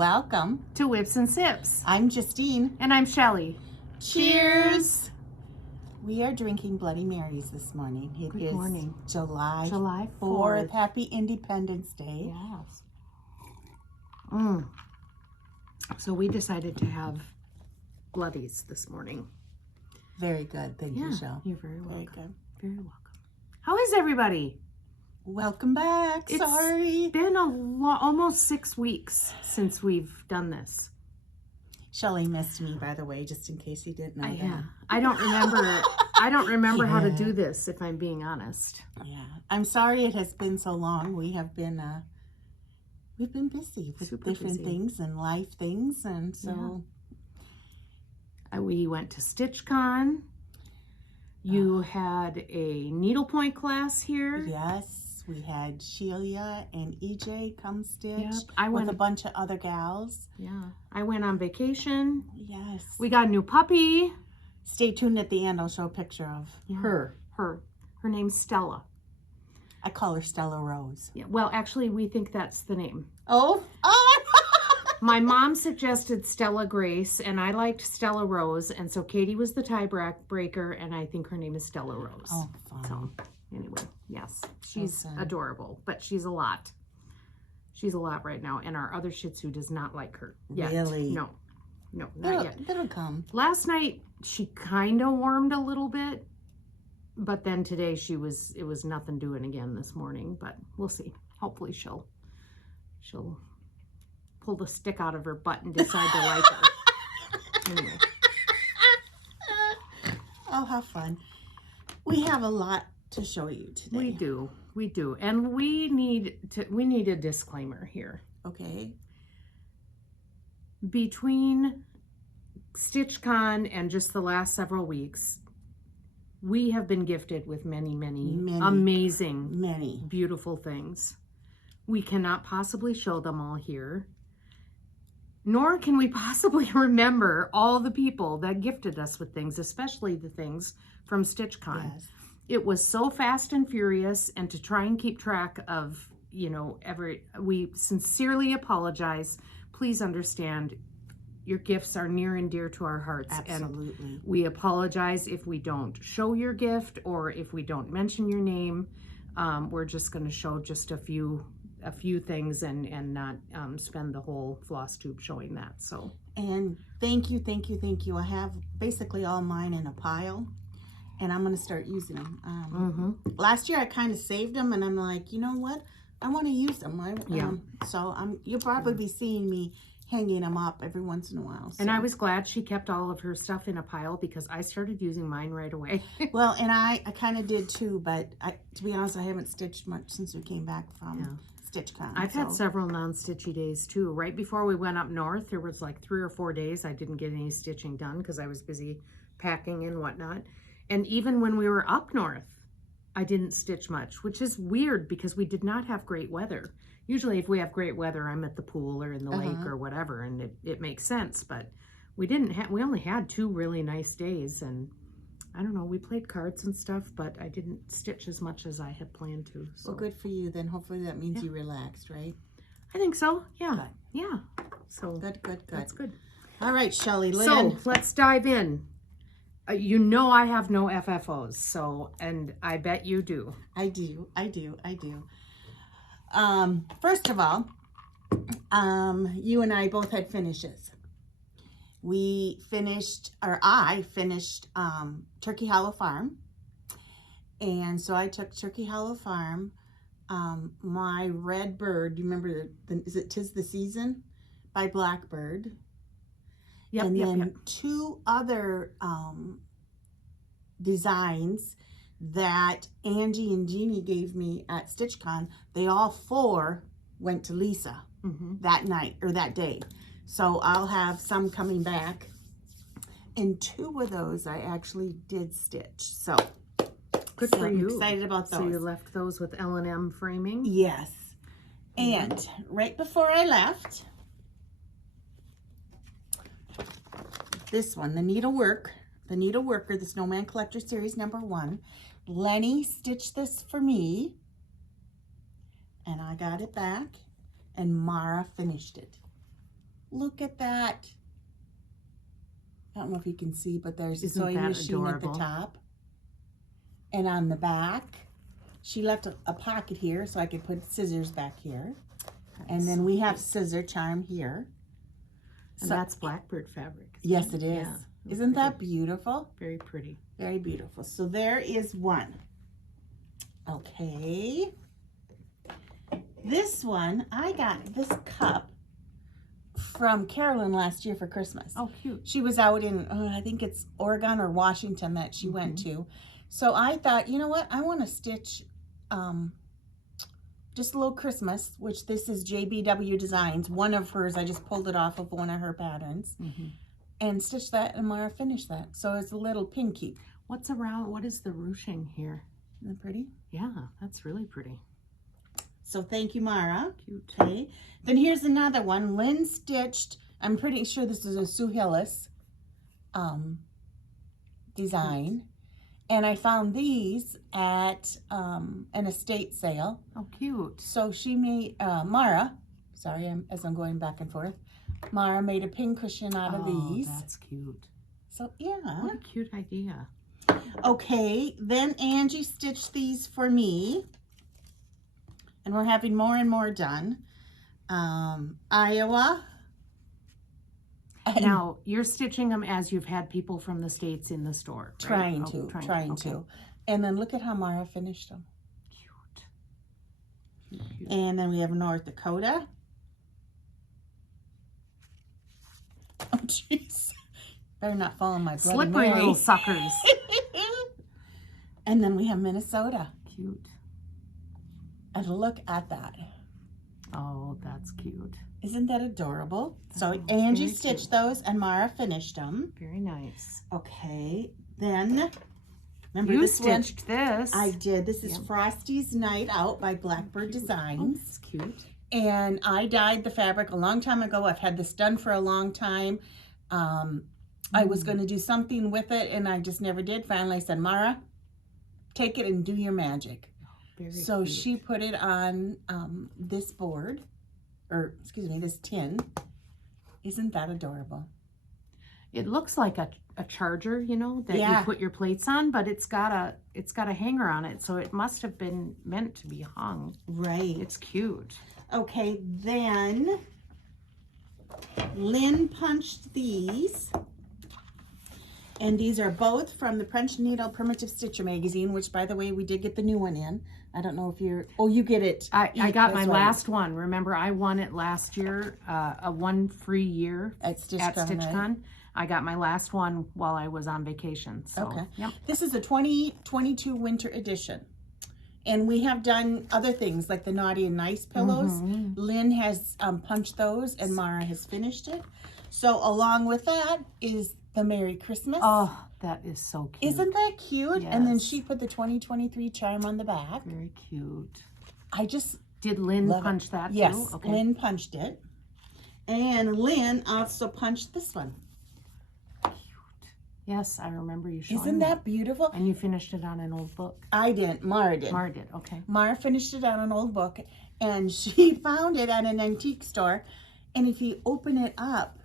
Welcome to Whips and Sips. I'm Justine. And I'm Shelly. Cheers! We are drinking Bloody Marys this morning. Good morning. July 4th. 4th. Happy Independence Day. Yes. So we decided to have Bloodies this morning. Very good. Thank you, Shell. You're very welcome. Very good. Very welcome. How is everybody? Welcome back. Sorry. It's been almost 6 weeks since we've done this. Shelly missed me, by the way, just in case you didn't know that. Yeah. I don't remember. I don't remember how to do this, if I'm being honest. Yeah. I'm sorry it has been so long. We've been busy with Super different busy. things and life things, and so we went to StitchCon. You had a needlepoint class here. yes. We had Shelia and EJ come stitch. Yep. I went with a bunch of other gals. Yeah. I went on vacation. Yes. We got a new puppy. Stay tuned at the end. I'll show a picture of her. Her name's Stella. I call her Stella Rose. Yeah. Well, actually, we think that's the name. Oh. My mom suggested Stella Grace, and I liked Stella Rose, and so Katie was the tiebreaker, and I think her name is Stella Rose. Oh, fun. So, anyway, yes, she's Okay. adorable, but she's a lot. She's a lot right now, and our other Shih Tzu does not like her yet. Really? No, not yet. It'll come. Last night she kind of warmed a little bit, but then today it was nothing doing again this morning. But we'll see. Hopefully she'll pull the stick out of her butt and decide to like her. Anyway. Oh, how fun! We have a lot to show you today. We do, and we need a disclaimer here. Okay. Between StitchCon and just the last several weeks, we have been gifted with many amazing, beautiful things. We cannot possibly show them all here, nor can we possibly remember all the people that gifted us with things, especially the things from StitchCon. Yes. It was so fast and furious, and to try and keep track of, we sincerely apologize. Please understand, your gifts are near and dear to our hearts. Absolutely. And we apologize if we don't show your gift or if we don't mention your name. We're just going to show just a few things and not spend the whole Flosstube showing that. So. And thank you. I have basically all mine in a pile, and I'm going to start using them. Last year I kind of saved them, and I'm like, you know what? I want to use them. So you'll probably be seeing me hanging them up every once in a while. So. And I was glad she kept all of her stuff in a pile because I started using mine right away. Well, and I kind of did too, but to be honest, I haven't stitched much since we came back from StitchCon. I've had several non-stitchy days too. Right before we went up north, there was like 3 or 4 days I didn't get any stitching done because I was busy packing and whatnot. And even when we were up north, I didn't stitch much, which is weird because we did not have great weather. Usually if we have great weather, I'm at the pool or in the lake or whatever, and it makes sense. But we only had 2 really nice days, and I don't know, we played cards and stuff, but I didn't stitch as much as I had planned to. So. Well, good for you then. Hopefully that means you relaxed, right? I think so. Yeah. Good. Yeah. So Good. That's good. All right, Shelly Lynn. So let's dive in. I have no FFOs, so, and I bet you do. I do. First of all, you and I both had finishes. I finished Turkey Hollow Farm. And so I took Turkey Hollow Farm, my Red Bird, you remember is it 'Tis the Season by Blackbird? Yep, and then yep. 2 other designs that Angie and Jeannie gave me at StitchCon. They all 4 went to Lisa that night or that day. So I'll have some coming back. And 2 of those I actually did stitch. So good for you. I'm excited about those. So you left those with L&M framing? Yes. And right before I left, this one, the Needleworker, the Snowman Collector Series #1. Lenny stitched this for me, and I got it back, and Mara finished it. Look at that. I don't know if you can see, but there's a Isn't sewing that machine adorable? at the top. And on the back, she left a pocket here so I could put scissors back here. And then we have scissor charm here. And So, that's blackbird fabric. yes, it is. Yeah, Isn't that beautiful? very pretty. Very beautiful. So there is one. Okay. This one, I got this cup from Carolyn last year for Christmas. Oh, cute. She was out in, I think it's Oregon or Washington that she went to. So I thought, you know what? I want to stitch just a little Christmas, which this is JBW Designs. One of hers, I just pulled it off of one of her patterns. And stitched that, and Mara finished that. So it's a little pinky. What is the ruching here? Isn't that pretty? Yeah, that's really pretty. So thank you, Mara. Cute. Okay. Then here's another one. Lynn stitched, I'm pretty sure this is a Sue Hillis design. And I found these at an estate sale. Oh, cute. So she made, Mara, sorry, as I'm going back and forth, Mara made a pin cushion out of these. That's cute. So yeah. What a cute idea. Okay, then Angie stitched these for me. And we're having more and more done. Iowa. And Now, you're stitching them as you've had people from the States in the store, right? Trying to. And then look at how Mara finished them. Cute. Cute, cute. And then we have North Dakota. Oh, jeez. Better not fall in my Bloody Slippery Mary. little suckers. And then we have Minnesota. Cute. And look at that. Oh, that's cute. Isn't that adorable? So Oh, Angie very stitched cute. those and Mara finished them. Very nice. Okay, then remember You this one? stitched this. I did. This is Yep. Frosty's Night Out by Blackbird Oh, Designs. that's cute. And I dyed the fabric a long time ago. I've had this done for a long time. I was going to do something with it and I just never did. Finally, I said, Mara, take it and do your magic. Very So cute. she put it on this board, or excuse me, this tin. Isn't that adorable? It looks like a charger, you know, that Yeah. you put your plates on, but it's got a hanger on it, so it must have been meant to be hung. Right. It's cute. Okay, then Lynn punched these. And these are both from the French Needle Primitive Stitcher magazine, which, by the way, we did get the new one in. I don't know if you're... Oh, you get it. I got my That's right. last one. Remember, I won it last year, a one free year At at StitchCon, right? StitchCon. I got my last one while I was on vacation. So, Okay. Yep. This is a 2022 winter edition. And we have done other things like the Naughty and Nice pillows. Mhm. Lynn has punched those and Mara has finished it. So along with that is the Merry Christmas. Oh, that is so cute. Isn't that cute? And then Yes. she put the 2023 charm on the back. Very cute. I just Did Lynn love it. punch that Yes, too? Okay. Lynn punched it. And Lynn also punched this one. Yes, I remember you showing Isn't me. that beautiful? And you finished it on an old book. I didn't. Mara did. Mara did. Okay. Mara finished it on an old book. And she found it at an antique store. And if you open it up,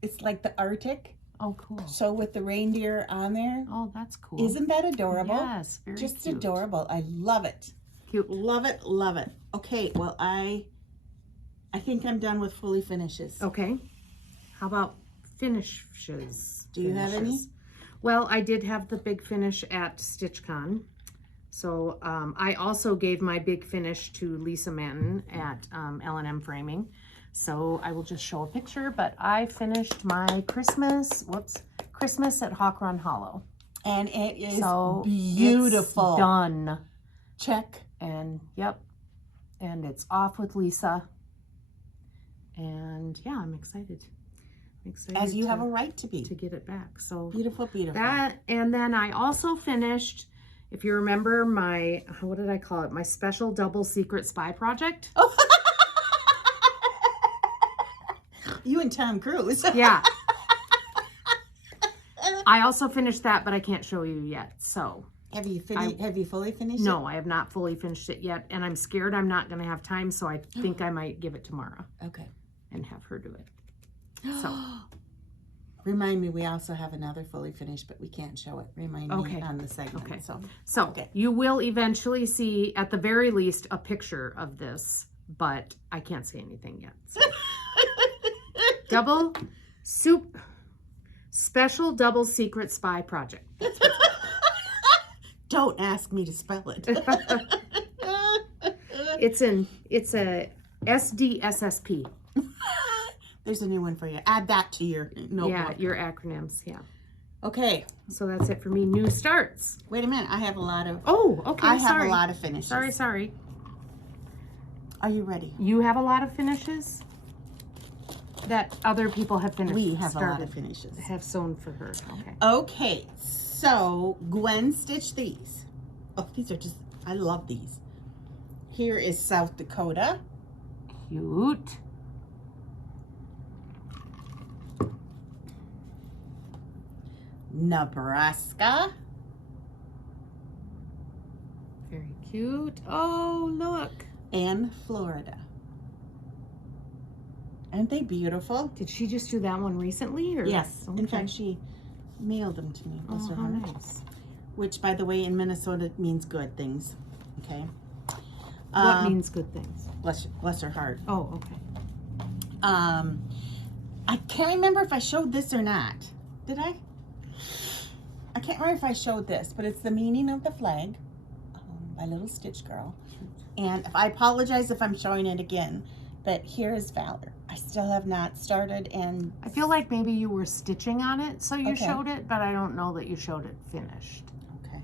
it's like the Arctic. Oh, cool. So with the reindeer on there. Oh, that's cool. Isn't that adorable? Yes, very Just cute. adorable. I love it. Cute. Love it, love it. Okay, well, I think I'm done with fully finishes. Okay. How about finishes? Do you have any? Finishes. Well, I did have the big finish at StitchCon. So I also gave my big finish to Lisa Manton at L&M Framing. So I will just show a picture, but I finished my Christmas at Hawk Run Hollow. And it is So beautiful. It's done. Check. And yep. And it's off with Lisa. And yeah, I'm excited. As you have a right to be. to get it back. So Beautiful, beautiful. that, and then I also finished, if you remember, my, what did I call it? My special double secret spy project. Oh. You and Tom Cruise. Yeah. I also finished that, but I can't show you yet. So Have you fully finished it? no, I have not fully finished it yet, and I'm scared I'm not going to have time, so I think I might give it tomorrow. Okay. and have her do it. So Remind me, we also have another fully finished, but we can't show it. Remind Okay. me on the segment. Okay. So okay. You will eventually see, at the very least, a picture of this, but I can't say anything yet. So. Special double secret spy project. Don't ask me to spell it. It's a SDSSP. There's a new one for you. Add that to your notebook. Yeah, your acronyms. Yeah. Okay. So that's it for me. New starts. Wait a minute. I have a lot of. Oh, okay. I have a lot of finishes. Sorry. Are you ready? You have a lot of finishes that other people have finished. We have a lot of finishes. Have sewn for her. Okay. Okay. So Gwen stitched these. Oh, these are just. I love these. Here is South Dakota. Cute. Nebraska. Very cute. Oh, look. And Florida. Aren't they beautiful? Did she just do that one recently? Or? Yes. Okay. In fact, she mailed them to me. Bless her how heart. nice. Which, by the way, in Minnesota means good things. Okay. What means good things? Bless her heart. Oh, okay. I can't remember if I showed this or not. Did I? I can't remember if I showed this, but it's the meaning of the flag by Little Stitch Girl. And I apologize if I'm showing it again, but here is Valor. I still have not started, and I feel like maybe you were stitching on it, so you Okay. showed it, but I don't know that you showed it finished. okay.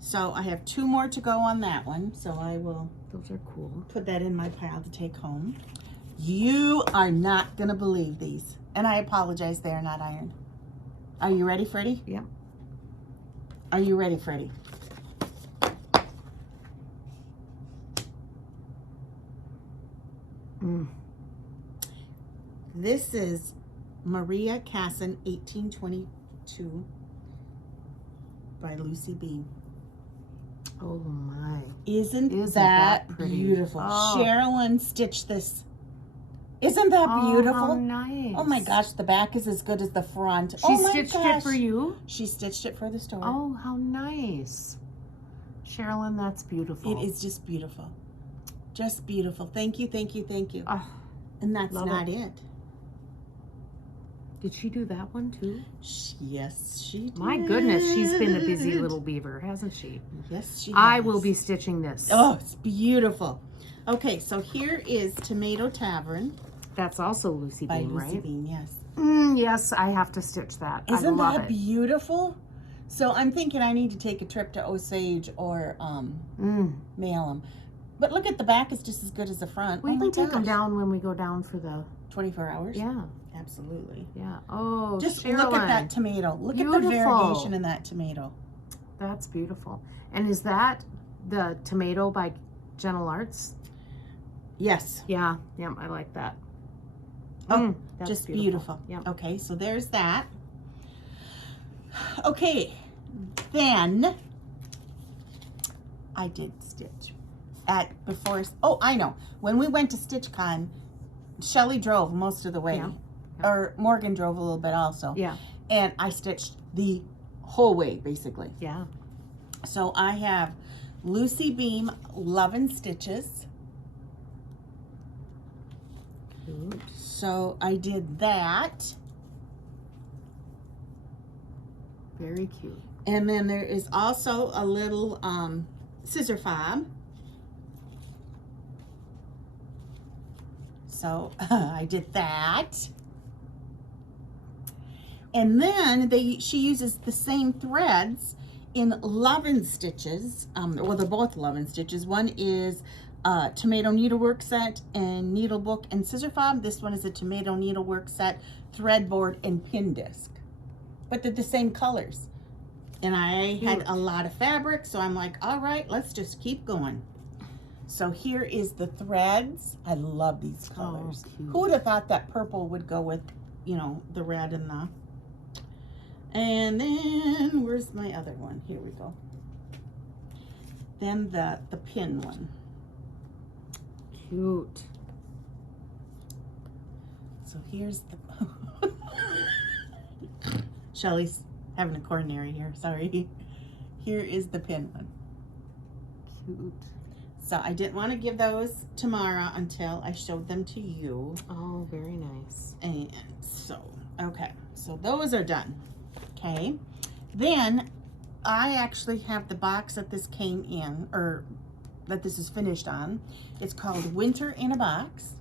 So I have 2 more to go on that one, so I will Those are cool. put that in my pile to take home. You are not gonna believe these, and I apologize, they are not ironed. Are you ready, Freddie? Yep. Are you ready, Freddie? This is Maria Casson, 1822, by Lucy Beam. Oh my. Isn't that pretty? beautiful? Oh. Sherilyn stitched this. Isn't that beautiful? Oh, how nice. Oh my gosh, the back is as good as the front. She oh my stitched gosh. it for you? She stitched it for the store. Oh, how nice. Sherilyn, that's beautiful. It is just beautiful. Just beautiful. Thank you, thank you, thank you. Oh, And that's love not it. it. did she do that one too? Yes, she did. My goodness, she's been a busy little beaver, hasn't she? Yes, she I has. will be stitching this. Oh, it's beautiful. Okay, so here is Tomato Tavern That's also Lucy by Beam, Lucy right? Beam, yes. Yes, I have to stitch that. I Isn't love that it. beautiful? So I'm thinking I need to take a trip to Osage or mail them. But look at the back, is just as good as the front. We oh my can take them gosh. down when we go down for the... 24 hours? Yeah, Absolutely. yeah. Oh, Just Sherilyn. look at that tomato. Look at the Beautiful. variegation in that tomato. That's beautiful. And is that the tomato by Gentle Arts? Yes. Yeah, yeah, I like that. Oh, that's just beautiful. Yeah. Okay, so there's that. Okay, then I did stitch oh, I know. When we went to StitchCon, Shelly drove most of the way. Yeah. Or Morgan drove a little bit also. Yeah, And I stitched the whole way, basically. yeah. So I have Lucy Beam Love and Stitches. Cute. So I did that. Very cute. And then there is also a little scissor fob. So I did that. And then she uses the same threads in Love and Stitches. Well, they're both Love and Stitches. One is tomato needlework set and needle book and scissor fob. This one is a tomato needlework set, thread board, and pin disc. But they're the same colors. And I had a lot of fabric, so I'm like, all right, let's just keep going. So here is the threads. I love these colors. cute. Who would have thought that purple would go with, you know, the red and the... And then, where's my other one? Here we go. Then the pin one. Cute. So here's the Shelly's having a coronary here, sorry. Here is the pin one. Cute. So I didn't want to give those to Mara until I showed them to you. Oh, very nice. And so, okay, so those are done. Okay, then I actually have the box that this came in, or that this is finished on. It's called Winter in a Box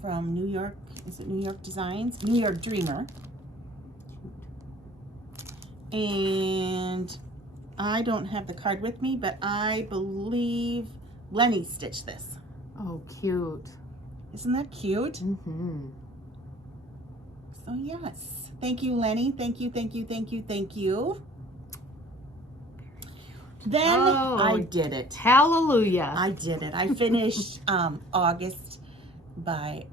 from New York. Is it New York Designs? New York Dreamer. And I don't have the card with me, but I believe Lenny stitched this. Oh, cute. Isn't that cute? Mm-hmm. So yes, thank you, Lenny. Thank you, thank you, thank you, thank you. Then I did it. Hallelujah. I did it. I finished August by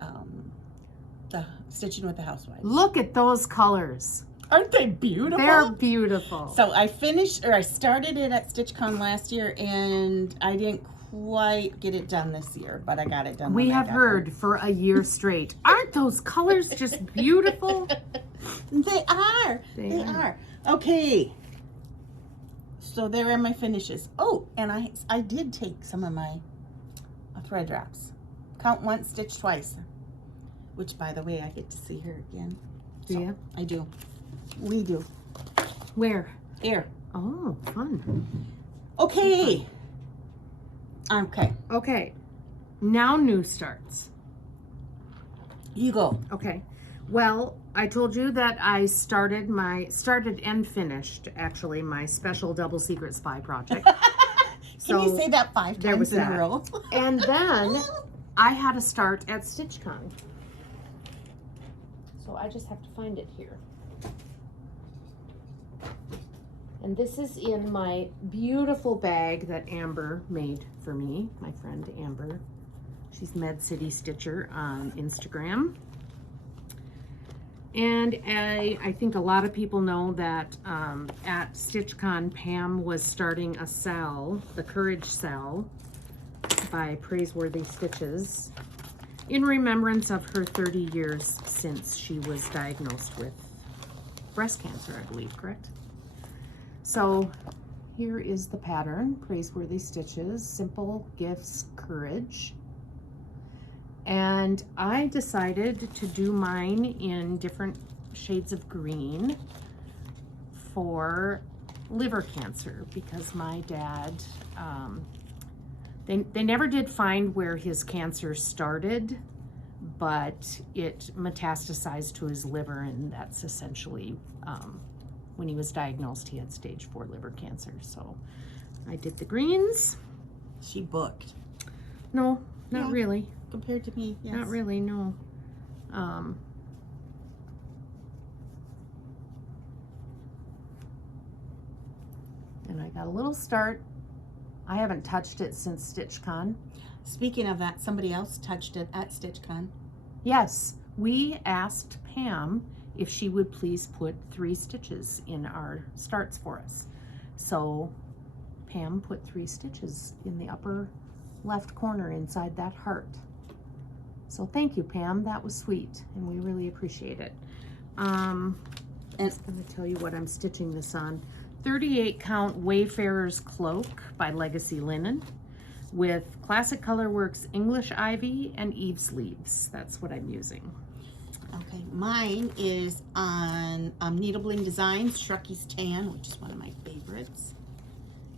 the Stitching with the Housewives. Look at those colors. Aren't they beautiful? They're beautiful. So I finished, or I started it at StitchCon last year, and I didn't quite get it done this year, but I got it done. We have heard for a year straight. Aren't those colors just beautiful? They are. They are. Okay. So there are my finishes. Oh, and I did take some of my thread wraps. Count once, stitch twice. Which, by the way, I get to see her again. Do you? I do. We do. Where? Here. Oh, fun. Okay. Okay. Okay. Now new starts. You go. Okay. Well, I told you that I started and finished actually my special double secret spy project. Can you say that 5 times in a row? And then I had to start at StitchCon. So I just have to find it here. And this is in my beautiful bag that Amber made for me, my friend Amber. She's Med City Stitcher on Instagram. And I think a lot of people know that at StitchCon, Pam was starting a sale, the Courage Sale by Praiseworthy Stitches, in remembrance of her 30 years since she was diagnosed with breast cancer, I believe, correct? So here is the pattern, Praiseworthy Stitches, Simple Gifts, Courage. And I decided to do mine in different shades of green for liver cancer because my dad, they never did find where his cancer started, but it metastasized to his liver, and that's essentially, when he was diagnosed, he had stage 4 liver cancer. So I did the greens. She booked. No, not really. Compared to me, yes. Not really, no. And I got a little start. I haven't touched it since StitchCon. Speaking of that, somebody else touched it at StitchCon. Yes, we asked Pam if she would please put 3 stitches in our starts for us. So Pam put 3 stitches in the upper left corner inside that heart. So thank you, Pam. That was sweet, and we really appreciate it. I'm just going to tell you what I'm stitching this on. 38 count Wayfarer's Cloak by Legacy Linen with Classic Colorworks English Ivy and Eve sleeves. That's what I'm using. Okay, mine is on Needlepoint Designs Shucky's Tan, which is one of my favorites.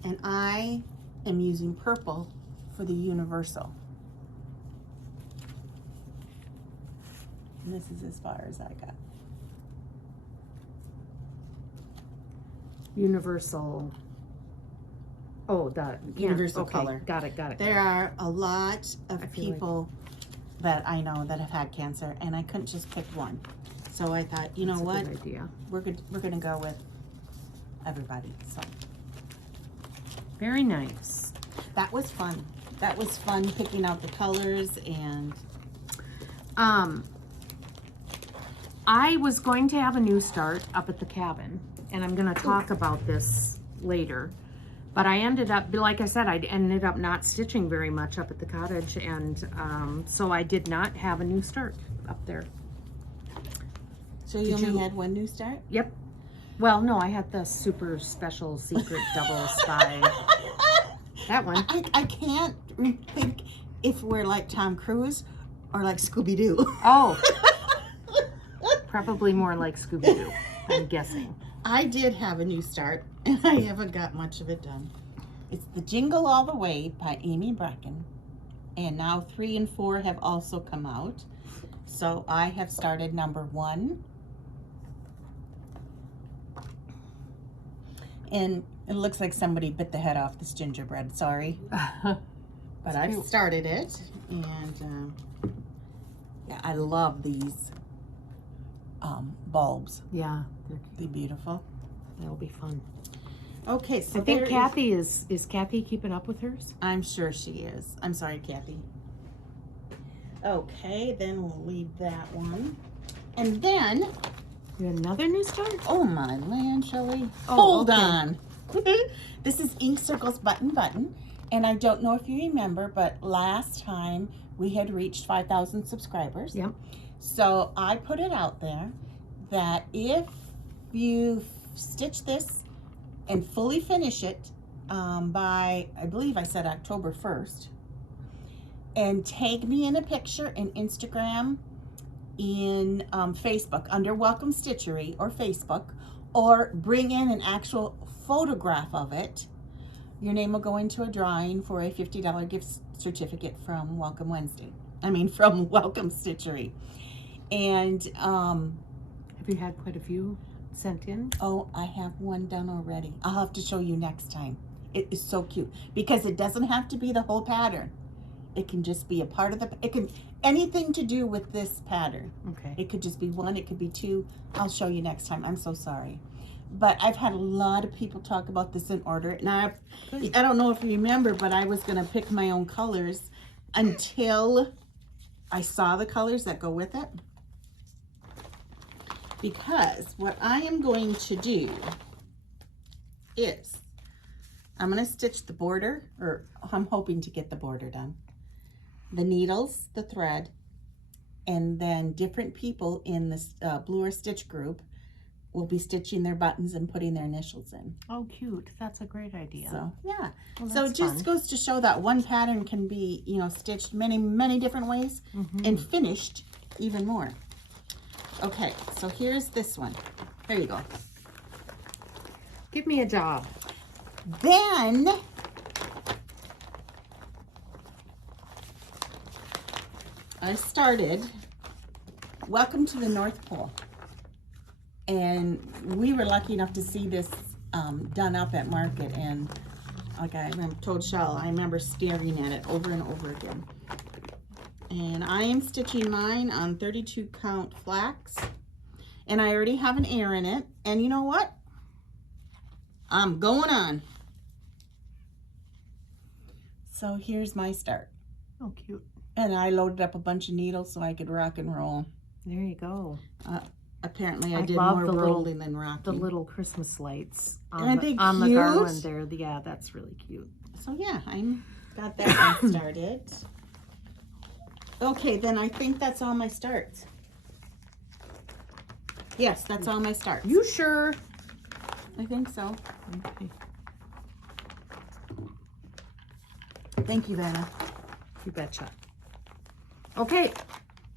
And I am using purple for the universal. And this is as far as I got. Universal. Oh, the Universal color. Got it. There are a lot of people that I know that have had cancer, and I couldn't just pick one. So I thought, you know what? Good idea. We're gonna go with everybody. So very nice. That was fun. That was fun picking out the colors and. I was going to have a new start up at the cabin, and I'm going to talk about this later. But I ended up, like I said, I ended up not stitching very much up at the cottage, and so I did not have a new start up there. So you only had one new start? Yep. Well, no, I had the super special secret double spy. That one. I can't think if we're like Tom Cruise or like Scooby-Doo. Oh. Probably more like Scooby-Doo, I'm guessing. I did have a new start, and I haven't got much of it done. It's the Jingle All the Way by Amy Bracken. And now 3 and 4 have also come out. So I have started number 1. And it looks like somebody bit the head off this gingerbread, sorry. But I've started it, and yeah, I love these bulbs. Yeah, They're beautiful. That'll be fun. Okay, so I think Kathy is Kathy keeping up with hers? I'm sure she is. I'm sorry, Kathy. Okay, then we'll leave that one. And then, You have another new start? oh my land, Shelley. Oh, Hold okay. on. This is Ink Circles Button. And I don't know if you remember, but last time we had reached 5,000 subscribers. Yep. So I put it out there that if you stitch this and fully finish it by, I believe I said October 1st, and tag me in a picture in Instagram, in Facebook under Welcome Stitchery or Facebook, or bring in an actual photograph of it, your name will go into a drawing for a $50 gift certificate from Welcome from Welcome Stitchery. And Have you had quite a few sent in? oh, I have one done already. I'll have to show you next time. It is so cute because it doesn't have to be the whole pattern. It can just be a part of anything to do with this pattern. Okay. It could just be 1, it could be 2. I'll show you next time. I'm so sorry. But I've had a lot of people talk about this in order. And I don't know if you remember, but I was going to pick my own colors until I saw the colors that go with it. Because what I am going to do is I'm going to stitch the border, or I'm hoping to get the border done, the needles, the thread, and then different people in this Blue or Stitch group will be stitching their buttons and putting their initials in. Oh, cute. That's a great idea. So, yeah. Well, So it that's just fun. goes to show that one pattern can be, stitched many different ways and finished even more. Okay, so here's this one. There you go. Give me a job. Then I started Welcome to the North Pole. And we were lucky enough to see this done up at market, and like I told Shell, I remember staring at it over and over again. And I am stitching mine on 32 count flax, and I already have an ear in it. And you know what? I'm going on. So here's my start. Oh, cute. And I loaded up a bunch of needles so I could rock and roll. There you go. Apparently I did love more the rolling than rocking. The little Christmas lights Aren't they on the cute? garland there. Yeah, that's really cute. So yeah, I'm got that one started. Okay, then I think that's all my starts. Yes, that's all my starts. You sure? I think so. Okay. Thank you, Vanna. You betcha. Okay,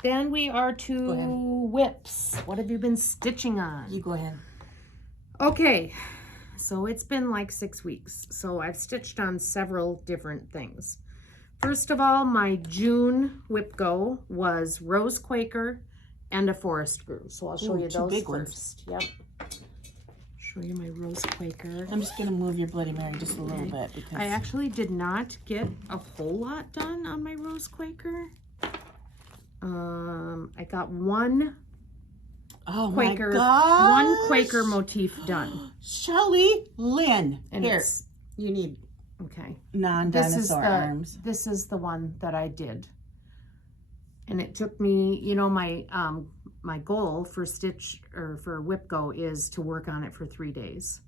then we are Go to ahead. whips. What have you been stitching on? You go ahead. Okay, so it's been like 6 weeks. So I've stitched on several different things. First of all, my June whip go was Rose Quaker and a Forest Groove. So I'll show Ooh, you two those big first. Yep. Show you my Rose Quaker. I'm just gonna move your Bloody Mary just a little bit because I actually did not get a whole lot done on my Rose Quaker. I got one oh Quaker, my gosh. one Quaker motif done. Shelly Lynn. And Here, it's, you need okay. non-dinosaur arms. This is the one that I did. And it took me, my goal for stitch or for whip go is to work on it for 3 days.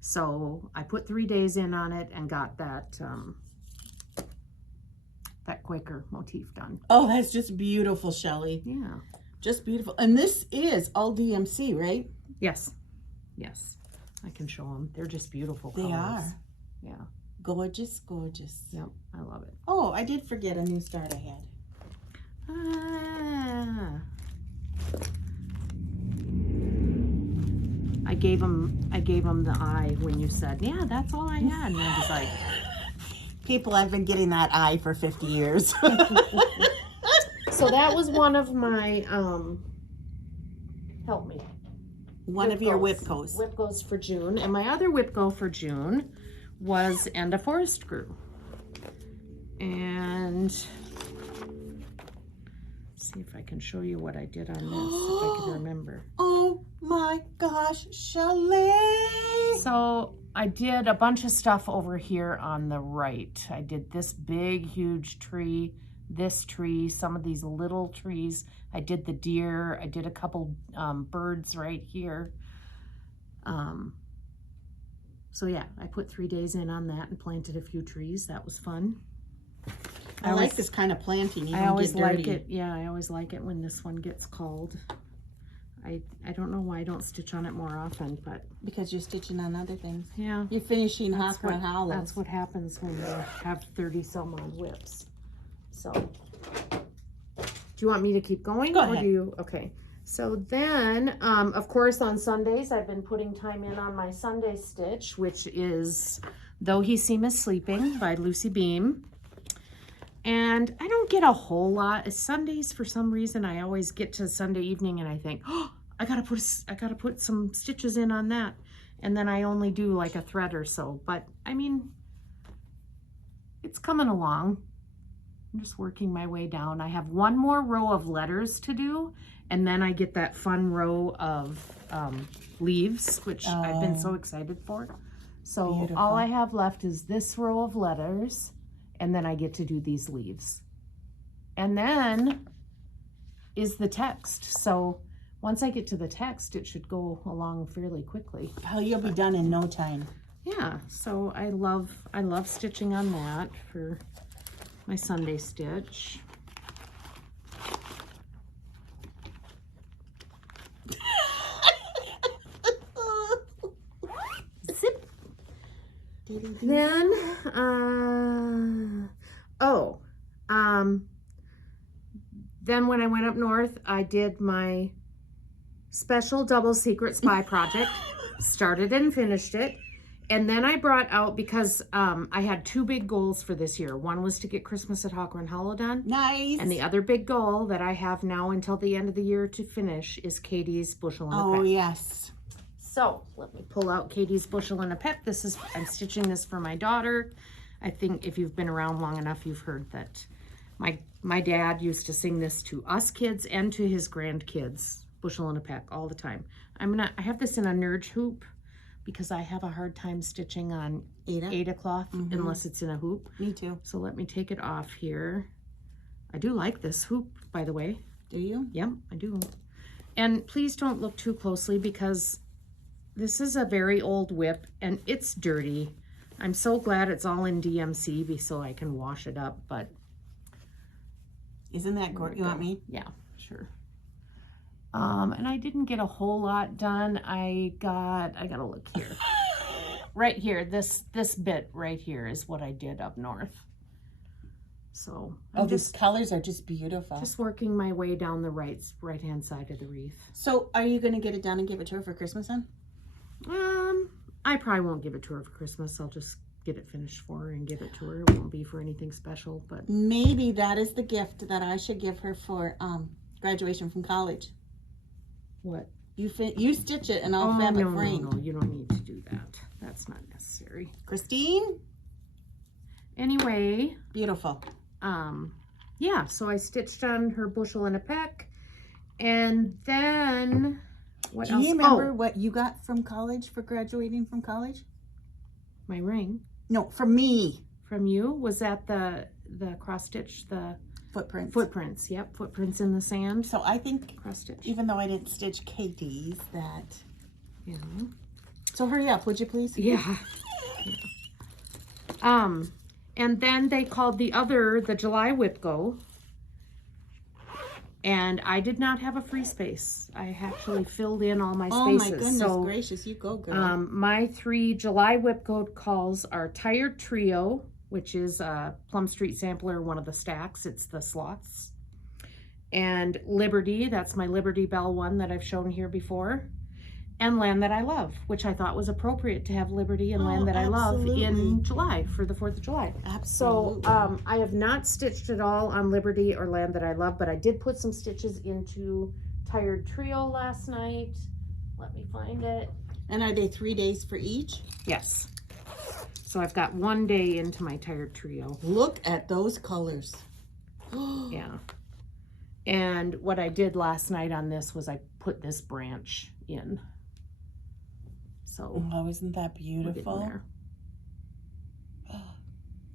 So I put 3 days in on it and got that Quaker motif done. Oh, that's just beautiful, Shelly. Yeah. Just beautiful. And this is all DMC, right? Yes. Yes. I can show them. They're just beautiful colors. They are. Yeah. Gorgeous, gorgeous. Yep. I love it. Oh, I did forget a new start I had. I gave him the eye when you said, yeah, that's all I had. And I was like, people have been getting that eye for 50 years. so that was one of my, help me. One of your whip goes. Whip goes for June. And my other whip go for June was And a Forest Grew. And see if I can show you what I did on this, if I can remember. Oh my gosh, Chalet! So I did a bunch of stuff over here on the right. I did this big, huge tree, this tree, some of these little trees. I did the deer. I did a couple birds right here. So yeah, I put 3 days in on that and planted a few trees. That was fun. I like this kind of planting. You I don't always get dirty. like it. Yeah, I always like it when this one gets cold. I don't know why I don't stitch on it more often, but Because you're stitching on other things. yeah. You're finishing Hawker and Hollows. That's what happens when you have 30 some odd whips. So, do you want me to keep going? Go Or ahead. do you? Okay. So then, of course, on Sundays, I've been putting time in on my Sunday stitch, which is Though He Seemeth Sleeping by Lucy Beam. And I don't get a whole lot. Sundays, for some reason, I always get to Sunday evening and I think, oh, I gotta put some stitches in on that. And then I only do like a thread or so. But I mean, it's coming along. I'm just working my way down. I have one more row of letters to do, and then I get that fun row of leaves, which I've been so excited for. So Beautiful. all I have left is this row of letters, and then I get to do these leaves. And then is the text. So once I get to the text, it should go along fairly quickly. Oh, you'll be done in no time. Yeah, so I love stitching on that for my Sunday stitch. Zip. Then, then when I went up north, I did my special double secret spy project, started and finished it. And then I brought out, because I had 2 big goals for this year. One was to get Christmas at Hawker and Hollow done. Nice. And the other big goal that I have now until the end of the year to finish is Katie's Bushel and a Peck. Oh, yes. So let me pull out Katie's Bushel and a Peck. I'm stitching this for my daughter. I think if you've been around long enough, you've heard that my dad used to sing this to us kids and to his grandkids, Bushel and a Peck, all the time. I have this in a nurge hoop because I have a hard time stitching on Aida cloth unless it's in a hoop. Me too. So let me take it off here. I do like this hoop, by the way. Do you? Yep, I do. And please don't look too closely because this is a very old whip and it's dirty. I'm so glad it's all in DMC so I can wash it up, but Isn't that gorgeous? You want me? yeah, sure. And I didn't get a whole lot done. I gotta look here. Right here, this bit right here is what I did up north. So I'm These colors are just beautiful. just working my way down the right-hand side of the wreath. So are you going to get it done and give it to her for Christmas then? I probably won't give it to her for Christmas. I'll just get it finished for her and give it to her. It won't be for anything special, but Maybe that is the gift that I should give her for graduation from college. what? You stitch it and I'll fab it framed. No, you don't need to do that. That's not necessary. Christine? Anyway, Beautiful. yeah, so I stitched on her Bushel and a Peck, and then what Do else? you remember what you got from college for graduating from college? My ring No, from me. from you was that the cross stitch, the Footprints. footprints. Yep, footprints in the sand. So I think, Cross stitch. even though I didn't stitch Katie's, that... Yeah. So hurry up, would you please? Yeah. And then they called the July whip go. And I did not have a free space. I actually filled in all my spaces. Oh my goodness gracious, you go, girl. My 3 July whip code calls are Tired Trio, which is Plum Street Sampler, one of the stacks. It's the sloths. And Liberty, that's my Liberty Bell one that I've shown here before. And Land That I Love, which I thought was appropriate to have Liberty and Land That I Love in July for the 4th of July. Absolutely. So I have not stitched at all on Liberty or Land That I Love, but I did put some stitches into Tired Trio last night. Let me find it. And are they 3 days for each? Yes. So I've got 1 day into my Tired Trio. Look at those colors. Yeah. And what I did last night on this was I put this branch in. So oh, isn't that beautiful? There.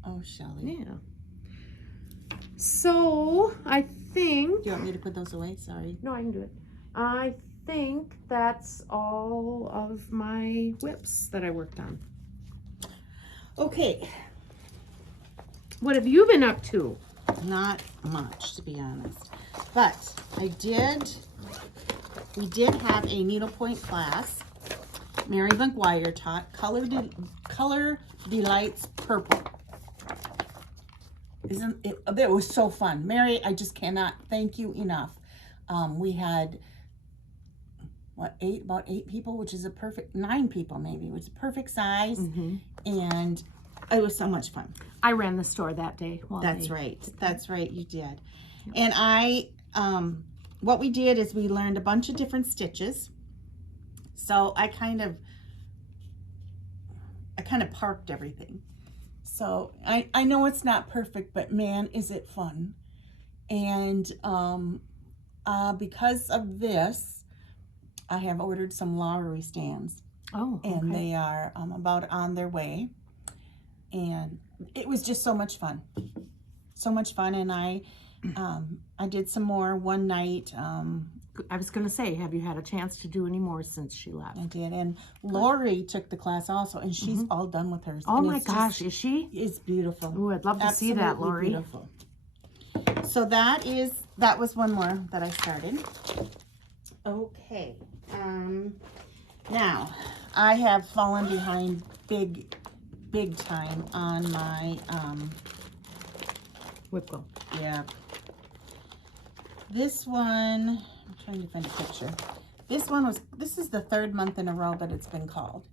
Oh, Shelly. Yeah. So I think. Do you want me to put those away? Sorry. No, I can do it. I think that's all of my whips that I worked on. Okay. What have you been up to? Not much, to be honest. But we did have a needlepoint class. Mary McGuire taught Color Delights Purple. Isn't it? It was so fun. Mary, I just cannot thank you enough. We had, about 8 people, which is a perfect, 9 people maybe, which is a perfect size. And it was so much fun. I ran the store that day. That's right. That's right. You did. And what we did is we learned a bunch of different stitches. So I kind of parked everything. So I know it's not perfect, but man, is it fun. And because of this, I have ordered some lottery stands. Oh, okay. And they are about on their way. And it was just so much fun. So much fun. And I did some more one night. I was going to say, have you had a chance to do any more since she left? I did. And Lori took the class also, and she's all done with hers. Oh and my gosh, is she? It's beautiful. Oh, I'd love to see that, Lori. Beautiful. So that was one more that I started. Okay. Now I have fallen behind big time on my whip go. Yeah. This one, I'm trying to find a picture. This is the 3rd month in a row that it's been called.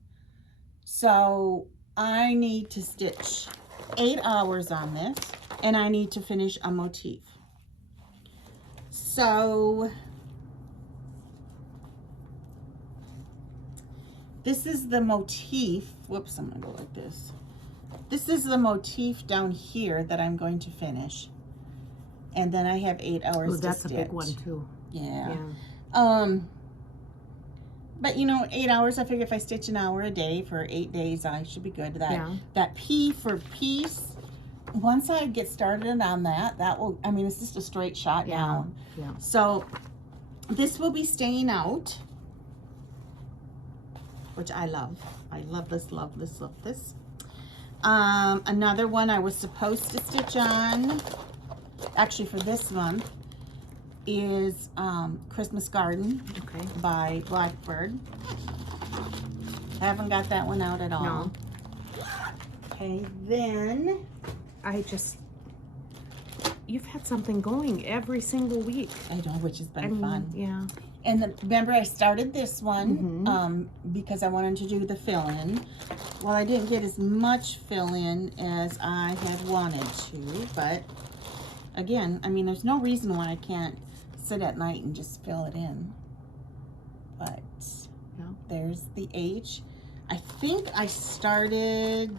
So I need to stitch 8 hours on this, and I need to finish a motif. So this is the motif. Whoops, I'm gonna go like this. This is the motif down here that I'm going to finish. And then I have 8 hours to stitch. That's a big one too. Yeah. But 8 hours, I figure if I stitch an hour a day for 8 days, I should be good. That P for piece, once I get started on that will, it's just a straight shot down. Yeah. So this will be staying out, which I love. I love this, love this, love this. Another one I was supposed to stitch on, actually for this month, is Christmas Garden by Blackbird. I haven't got that one out at all. No. Okay, then you've had something going every single week. I know, which has been fun. Yeah. And remember, I started this one because I wanted to do the fill-in. Well, I didn't get as much fill-in as I had wanted to, but again, there's no reason why I can't sit at night and just fill it in. But there's the H. I think I started,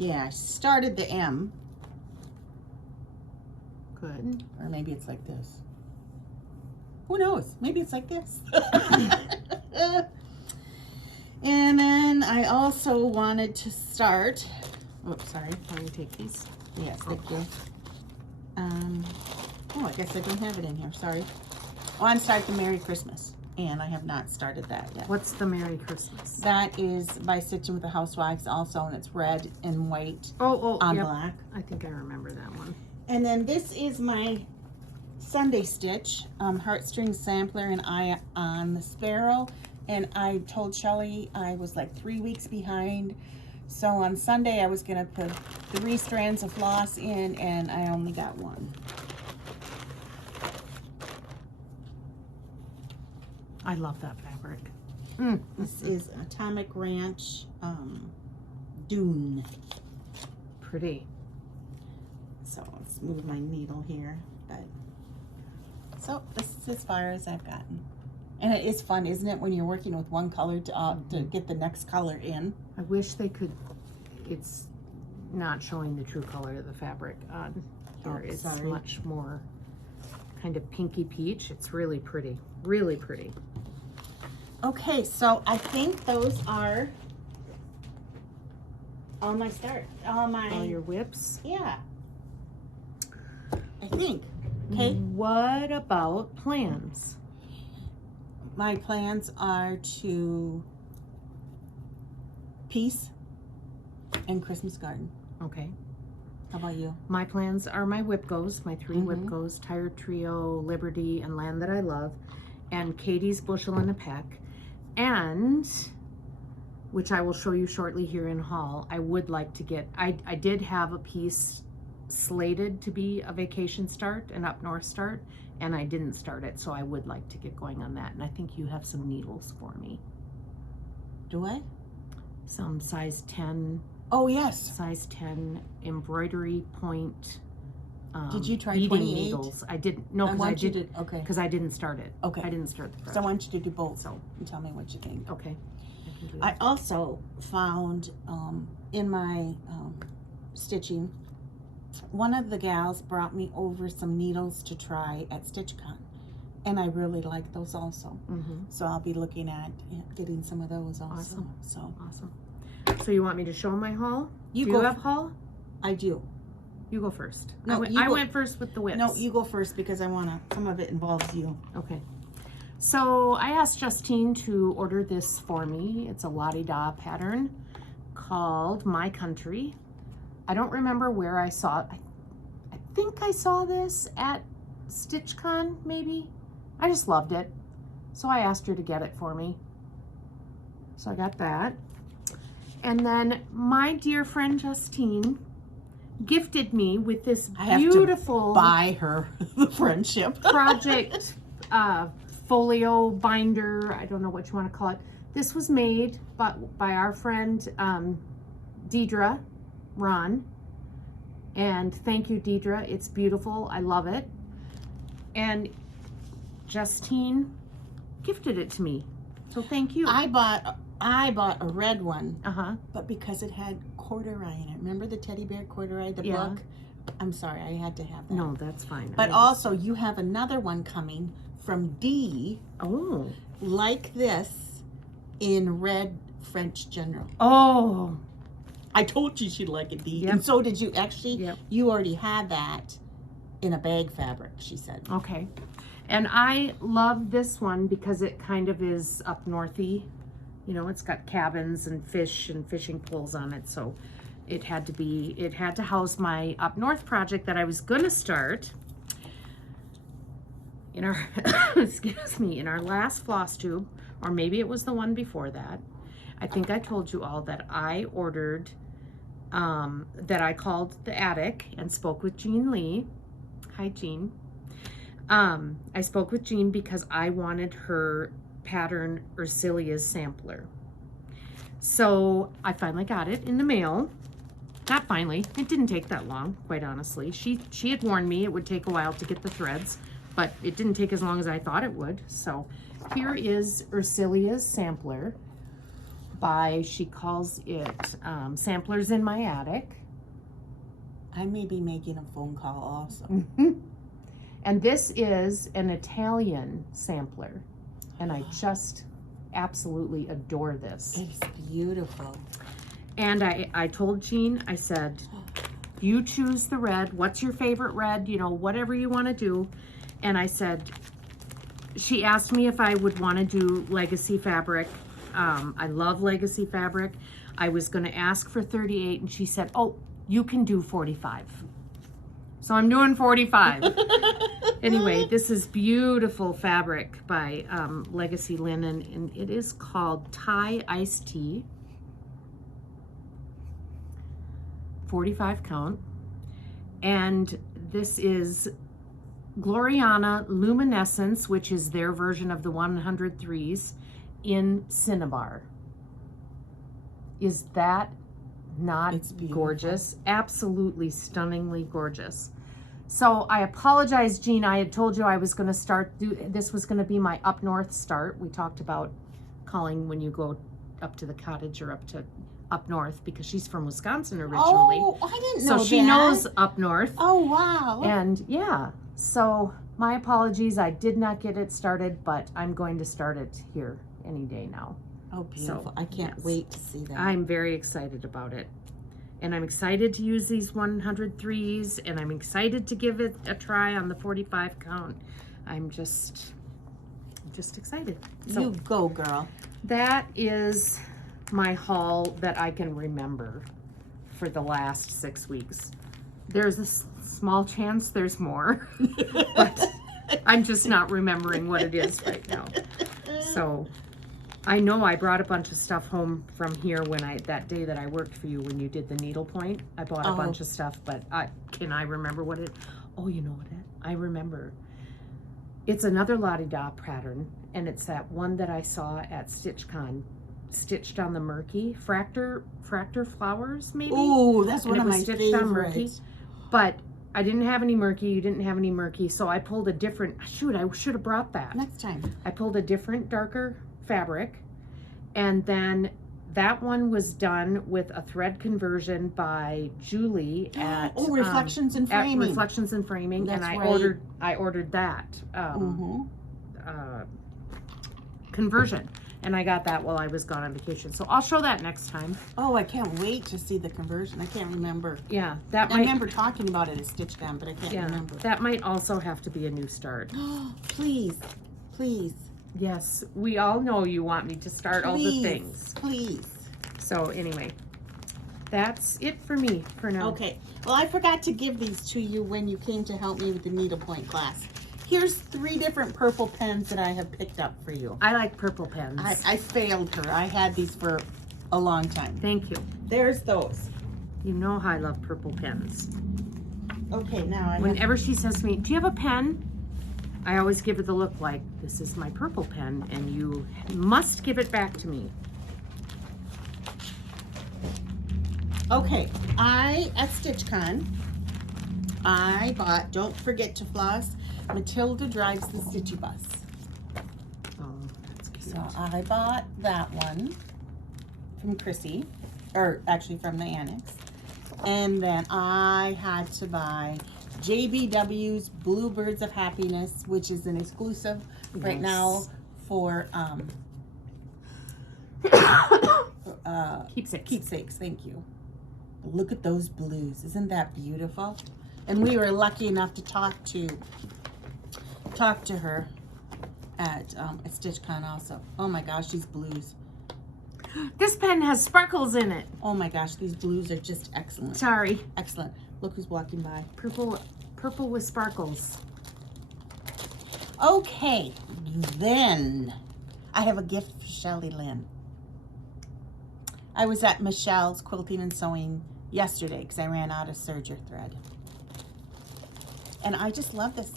I started the M. Good. Or maybe it's like this. Who knows? Maybe it's like this. And then I also wanted to start. Oops, sorry. Let me take these. Yes, thank you. I guess I don't have it in here. Sorry. Oh, I'm starting the Merry Christmas, and I have not started that yet. What's the Merry Christmas? That is by Stitching with the Housewives also, and it's red and white on black. I think I remember that one. And then this is my Sunday stitch, heartstring sampler and eye on the sparrow. And I told Shelly I was like 3 weeks behind. So on Sunday I was gonna put 3 strands of floss in, and I only got 1. I love that fabric. This is Atomic Ranch Dune. Pretty. So let's move my needle here. But so this is as far as I've gotten. And it is fun, isn't it, when you're working with one color to get the next color in? I wish they could. It's not showing the true color of the fabric on here. It's much more kind of pinky peach. It's really pretty. Really pretty. Okay, so I think those are all my All your whips. Yeah. I think. Okay. What about plans? My plans are to Peace and Christmas Garden. Okay. How about you? My plans are my whip goes, my 3 whip goes, Tired Trio, Liberty, and Land That I Love, and Katie's Bushel and a Peck, and which I will show you shortly here in haul. I would like to get, I did have a piece slated to be a vacation start, an up north start, and I didn't start it, so I would like to get going on that. And I think you have some needles for me. Do I? Some size 10. Oh, yes. Size 10 embroidery point. Did you try beading 28? needles? I didn't. No, because I didn't start it. Okay. I didn't start the project. So I want you to do both. So and tell me what you think. Okay. I can do I that. also found in my stitching, one of the gals brought me over some needles to try at StitchCon, and I really like those also. So I'll be looking at getting some of those also. Awesome. So Awesome. So you want me to show my haul? You do go. you have haul? I do. You go first. No, I went first with the whips. No, you go first because I wanna. Some of it involves you. Okay. So I asked Justine to order this for me. It's a la-di-da pattern called My Country. I don't remember where I saw it. I think I saw this at StitchCon, maybe. I just loved it. So I asked her to get it for me. So I got that. And then my dear friend Justine gifted me with this beautiful buy her the friendship project folio binder. I don't know what you want to call it. This was made by our friend Deidre Ron. And thank you, Deidre. It's beautiful. I love it. And Justine gifted it to me. So thank you. I bought a red one, but because it had corduroy in it. Remember the teddy bear corduroy, the Yeah. book? I'm sorry, I had to have that. No, that's fine. But also, you have another one coming from Dee, Oh. like this, in red French General. Oh. I told you she'd like it, Dee. Yep. And so did you. Actually, Yep. you already had that in a bag fabric, she said. Okay. And I love this one because it kind of is up northy. You know, it's got cabins and fish and fishing poles on it. So it had to house my up north project that I was going to start in our, excuse me, in our last Flosstube, or maybe it was the one before that. I think I told you all that I ordered, that I called the attic and spoke with Jean Lee. Hi, Jean. I spoke with Jean because I wanted her pattern Ursilia's sampler. So I finally got it in the mail. Not finally, it didn't take that long, quite honestly. She had warned me it would take a while to get the threads, but it didn't take as long as I thought it would. So here is Ursilia's sampler by, she calls it Samplers in My Attic. I may be making a phone call also. And this is an Italian sampler, and I just absolutely adore this. It's beautiful. And I told Jean, I said, you choose the red. What's your favorite red? You know, whatever you want to do. And I said, she asked me if I would want to do legacy fabric. I love legacy fabric. I was going to ask for 38, and she said, oh, you can do 45. So I'm doing 45. Anyway, this is beautiful fabric by Legacy Linen, and it is called Thai Iced Tea. 45 count. And this is Gloriana Luminescence, which is their version of the 103s in Cinnabar. Is that not gorgeous? Absolutely stunningly gorgeous. So I apologize, Jean. I had told you I was going to start, this was going to be my up north start. We talked about calling when you go up to the cottage or up north, because she's from Wisconsin originally. Oh, I didn't know that. So she knows up north. Oh, wow. And yeah, so my apologies. I did not get it started, but I'm going to start it here any day now. Oh, beautiful. So, I can't wait to see that. I'm very excited about it. And I'm excited to use these 103s, and I'm excited to give it a try on the 45 count. I'm just excited. So you go, girl. that is my haul that I can remember for the last 6 weeks. There's a small chance there's more, but I'm just not remembering what it is right now. So I know I brought a bunch of stuff home from here when that day that I worked for you when you did the needlepoint. I bought a bunch of stuff, but can I remember what it? Oh, you know what I remember. It's another La-Di-Da pattern, and it's that one that I saw at StitchCon, stitched on the Murky fractor flowers, maybe. Oh, that's one of my favorites. But I didn't have any Murky. You didn't have any Murky, so I pulled a different. Shoot, I should have brought that next time. I pulled a different, darker fabric, and then that one was done with a thread conversion by Julie at Reflections and Framing. At Reflections and Framing. That's and right. I ordered that conversion, and I got that while I was gone on vacation. So I'll show that next time. Oh, I can't wait to see the conversion. I can't remember. Yeah, I remember talking about it at StitchCon, but I can't remember. That might also have to be a new start. Please, please. Yes, we all know you want me to start all the things. Please. So anyway, that's it for me for now. Okay. Well, I forgot to give these to you when you came to help me with the needlepoint class. Here's 3 different purple pens that I have picked up for you. I like purple pens. I failed her. I had these for a long time. Thank you. There's those. You know how I love purple pens. Okay, now whenever she says to me, do you have a pen? I always give her the look like, this is my purple pen, and you must give it back to me. Okay, at StitchCon, I bought Don't Forget to Floss, Matilda Drives the Stitchy Bus. Oh, that's cute. So I bought that one from Chrissy, or actually from the Annex. And then I had to buy JBW's Bluebirds of Happiness, which is an exclusive right now for keepsakes. Thank you. Look at those blues. Isn't that beautiful? And we were lucky enough to talk to her at StitchCon also. Oh my gosh, these blues. This pen has sparkles in it. Oh my gosh, these blues are just excellent. Sorry. Excellent. Look who's walking by. Purple with sparkles. Okay, then I have a gift for Shelly Lynn. I was at Michelle's Quilting and Sewing yesterday because I ran out of serger thread. And I just love this.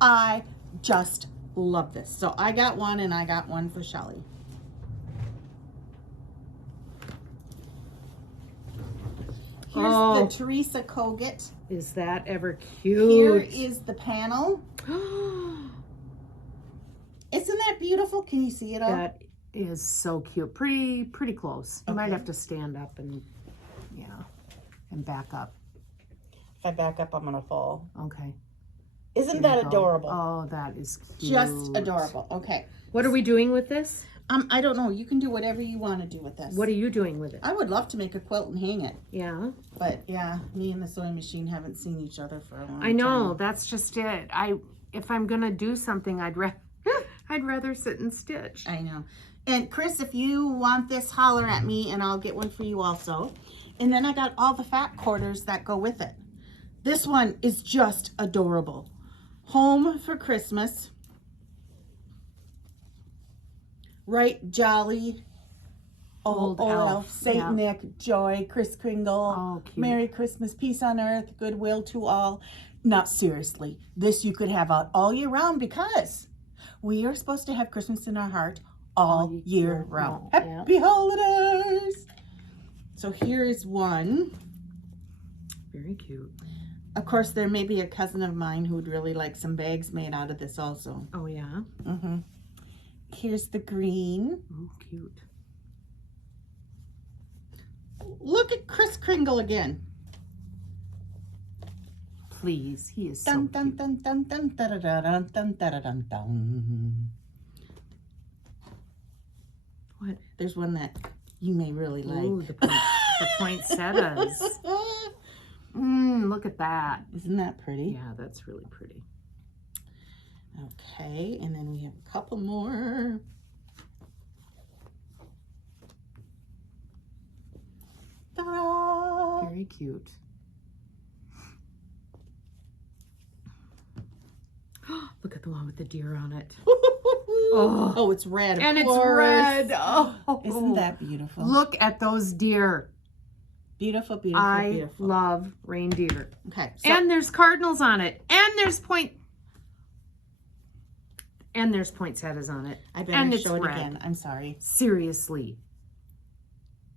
I just love this. So I got one, and I got one for Shelly. Here's the Teresa Kogut. Is that ever cute? Here is the panel. Isn't that beautiful? Can you see it all? That is so cute. Pretty close. You might have to stand up and back up. If I back up, I'm gonna fall. Okay. Isn't that adorable? Oh, that is cute. Just adorable. Okay. What are we doing with this? I don't know. You can do whatever you want to do with this. What are you doing with it? I would love to make a quilt and hang it. Yeah. But yeah, me and the sewing machine haven't seen each other for a long time. I know. That's just it. If I'm gonna do something, I'd rather sit and stitch. I know. And Chris, if you want this, holler at me and I'll get one for you also. And then I got all the fat quarters that go with it. This one is just adorable. Home for Christmas. Right, Jolly, Old Elf, Saint Nick, Joy, Kris Kringle, Oh, cute. Merry Christmas, Peace on Earth, Goodwill to all. Not seriously. This you could have out all year round because we are supposed to have Christmas in our heart all year round. Happy holidays! So here's one. Very cute. Of course, there may be a cousin of mine who would really like some bags made out of this also. Oh, yeah? Mm-hmm. Here's the green. Oh, cute. Look at Kris Kringle again. Please, he is Dun, so dun, cute. dun, dun, dun, dun, dun, dun, dun, dun, dun, dun. What? There's one that you may really like. Ooh, the poinsettias. Look at that. Isn't that pretty? Yeah, that's really pretty. Okay, and then we have a couple more. Ta-da! Very cute. Look at the one with the deer on it. Oh, it's red. And of it's course. red. Oh, Isn't that beautiful? Look at those deer. Beautiful, beautiful, I beautiful. love reindeer. Okay. So, And there's cardinals on it. And there's poinsettias on it. I and better it's show it red. again. I'm sorry. Seriously.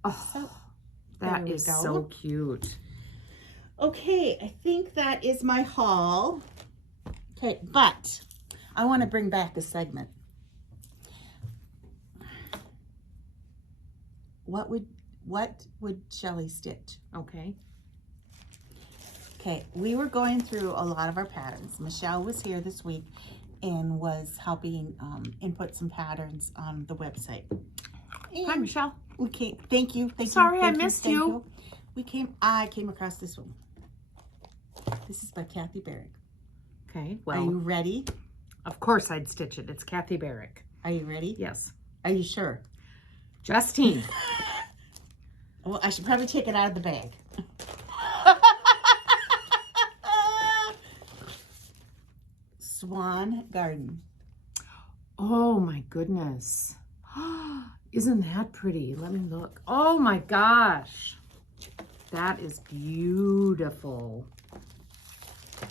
Oh, So, that there we is go. so cute. Okay, I think that is my haul. Okay, but I want to bring back a segment. What would Shelley stitch? Okay. Okay, we were going through a lot of our patterns. Michelle was here this week and was helping input some patterns on the website. Hi, And Michelle. we came. Thank you. Sorry, I thank missed thank you. I came across this one. This is by Kathy Barrick. Okay, Are you well, ready? of course I'd stitch it. It's Kathy Barrick. Are you ready? Yes. Are you sure? Justine. Well, I should probably take it out of the bag. Swan Garden. Oh my goodness. Isn't that pretty? Let me look. Oh my gosh. That is beautiful.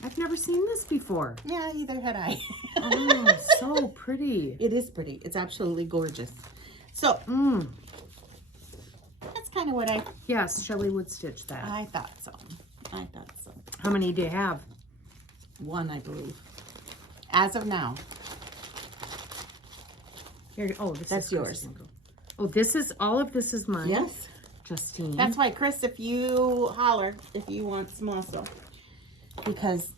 I've never seen this before. Yeah, either had I. Oh, so pretty. It is pretty. It's absolutely gorgeous. So, that's kind of what Yes, Shelley would stitch that. I thought so. I thought so. How many do you have? One, I believe. As of now. Here, oh, this That's is yours. Oh, this is, all of this is mine. Yes. Justine. That's why, Chris, if you holler, if you want some also. Because,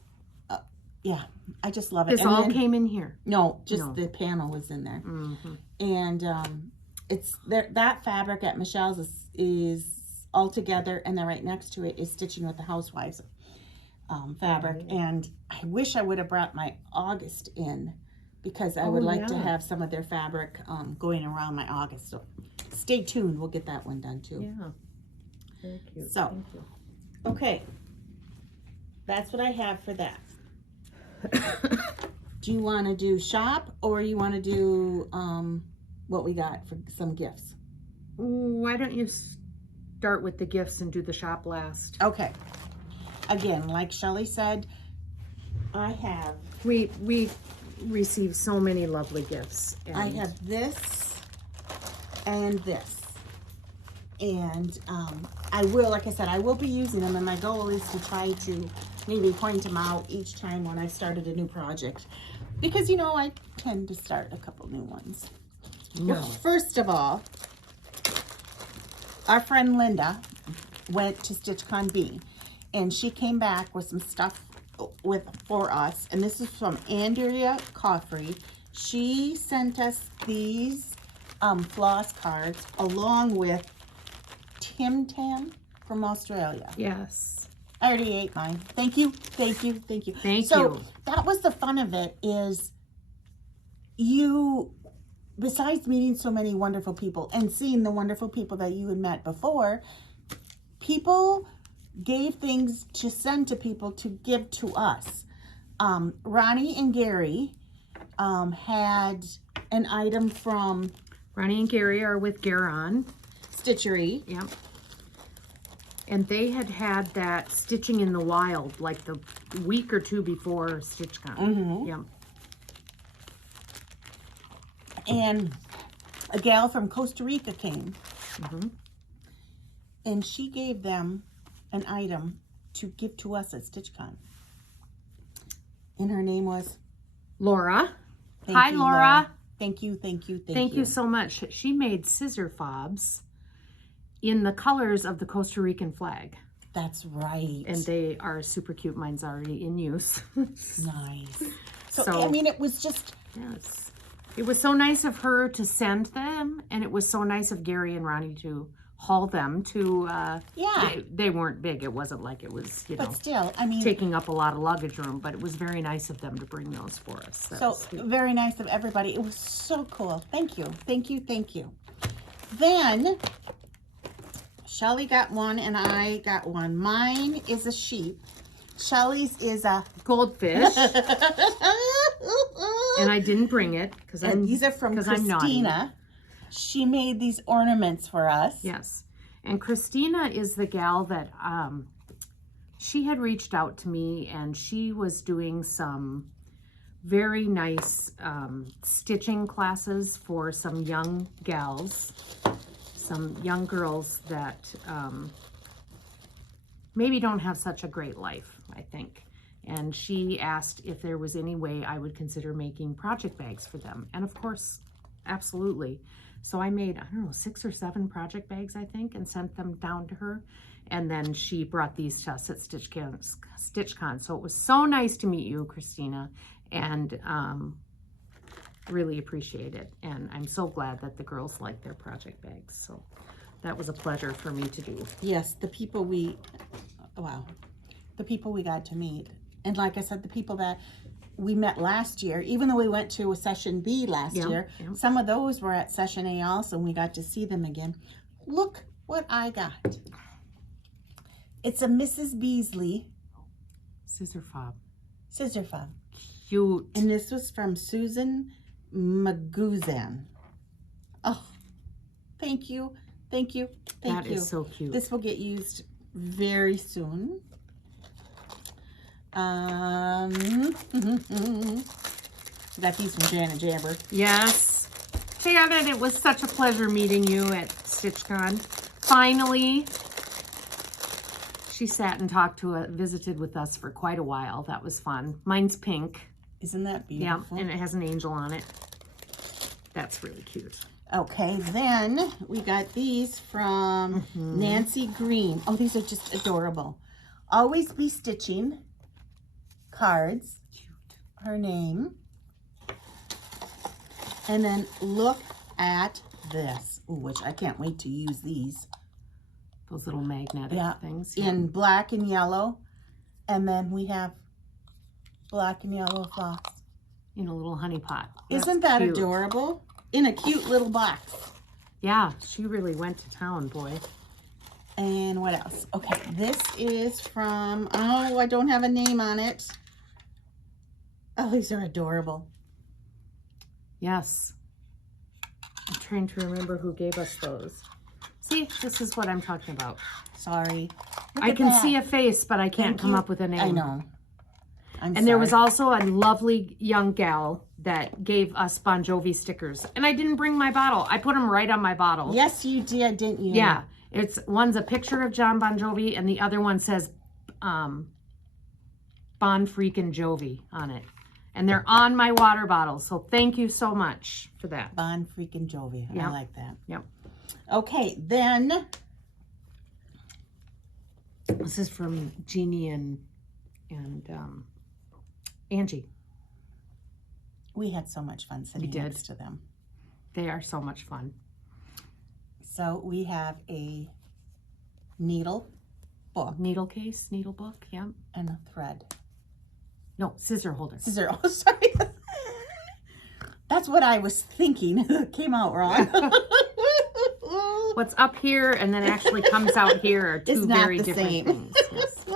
yeah, I just love it. This And all then- came in here. No, just No. the panel was in there. Mm-hmm. And it's there. That fabric at Michelle's is all together, and then right next to it is Stitching with the Housewives fabric. And I wish I would have brought my August in because I would like to have some of their fabric going around my August. So stay tuned. We'll get that one done too. Yeah. Very cute. So, Thank you. okay, that's what I have for that. Do you want to do shop or you want to do what we got for some gifts? Why don't you start with the gifts and do the shop last? Okay. Again, like Shelley said, I have We received so many lovely gifts. And I have this and this. And I will, like I said, I will be using them, and my goal is to try to maybe point them out each time when I started a new project. Because, you know, I tend to start a couple new ones. No. Well, first of all, our friend Linda went to StitchCon B, and she came back with some stuff for us. And this is from Andrea Coffrey. She sent us these floss cards along with Tim Tam from Australia. Yes. I already ate mine. Thank you, thank you, thank you. Thank So you. that was the fun of it, is you, besides meeting so many wonderful people and seeing the wonderful people that you had met before, people gave things to send to people to give to us. Ronnie and Gary had an item from Ronnie and Gary are with Garon. Stitchery. Yep. And they had that Stitching in the Wild like the week or two before StitchCon. Mm-hmm. Yep. And a gal from Costa Rica came. Mm-hmm. And she gave them an item to give to us at StitchCon. And her name was? Laura. Thank Hi, you, Laura. Thank you, thank you, Thank you so much. She made scissor fobs in the colors of the Costa Rican flag. That's right. And they are super cute. Mine's already in use. Nice. So, I mean, it was just... Yes. It was so nice of her to send them, and it was so nice of Gary and Ronnie to haul them to... yeah. They weren't big. It wasn't like it was, you know... But still, I mean... taking up a lot of luggage room, but it was very nice of them to bring those for us. So, very nice of everybody. It was so cool. Thank you. Thank you, thank you. Then... Shelly got one and I got one. Mine is a sheep. Shelly's is a goldfish. And I didn't bring it because these are from Christina. She made these ornaments for us. Yes. And Christina is the gal that she had reached out to me, and she was doing some very nice stitching classes for some young gals. Some young girls that maybe don't have such a great life, I think. And she asked if there was any way I would consider making project bags for them. And of course, absolutely. So I made, I don't know, 6 or 7 project bags, I think, and sent them down to her. And then she brought these to us at StitchCon. So it was so nice to meet you, Christina. And really appreciate it, and I'm so glad that the girls like their project bags. So that was a pleasure for me to do. Yes, the people we got to meet, and like I said, the people that we met last year, even though we went to a session B last year, some of those were at session A also, and we got to see them again. Look what I got. It's a Mrs. Beasley scissor fob. Cute. And this was from Susan Maguzan. Oh, thank you. Thank you. Thank you. That is so cute. This will get used very soon. Got these from Janet Jabber. Yes. Janet, it was such a pleasure meeting you at StitchCon. Finally, she sat and visited with us for quite a while. That was fun. Mine's pink. Isn't that beautiful? Yeah, and it has an angel on it. That's really cute. Okay, then we got these from Nancy Green. Oh, these are just adorable. Always Be Stitching cards. Cute. Her name. And then look at this. Ooh, which I can't wait to use these. Those little magnetic things. Yeah. In black and yellow. And then we have black and yellow floss. In a little honey pot. Isn't that adorable? In a cute little box. Yeah, she really went to town, boy. And what else? Okay, this is from, oh, I don't have a name on it. Oh, these are adorable. Yes. I'm trying to remember who gave us those. See, this is what I'm talking about. Sorry. I can see a face, but I can't come up with a name. I know. And there was also a lovely young gal that gave us Bon Jovi stickers. And I didn't bring my bottle. I put them right on my bottle. Yes, you did, didn't you? Yeah. One's a picture of John Bon Jovi, and the other one says Bon Freakin' Jovi on it. And they're on my water bottle. So thank you so much for that. Bon Freakin' Jovi. Yep. I like that. Yep. Okay, then. This is from Jeannie and Angie. We had so much fun sitting next to them. They are so much fun. So we have a needle book. Needle case, needle book, yeah. And a thread. No, scissor holder. Scissor, oh, sorry. That's what I was thinking. It came out wrong. what's up here and then actually comes out here are two very different things. Yes.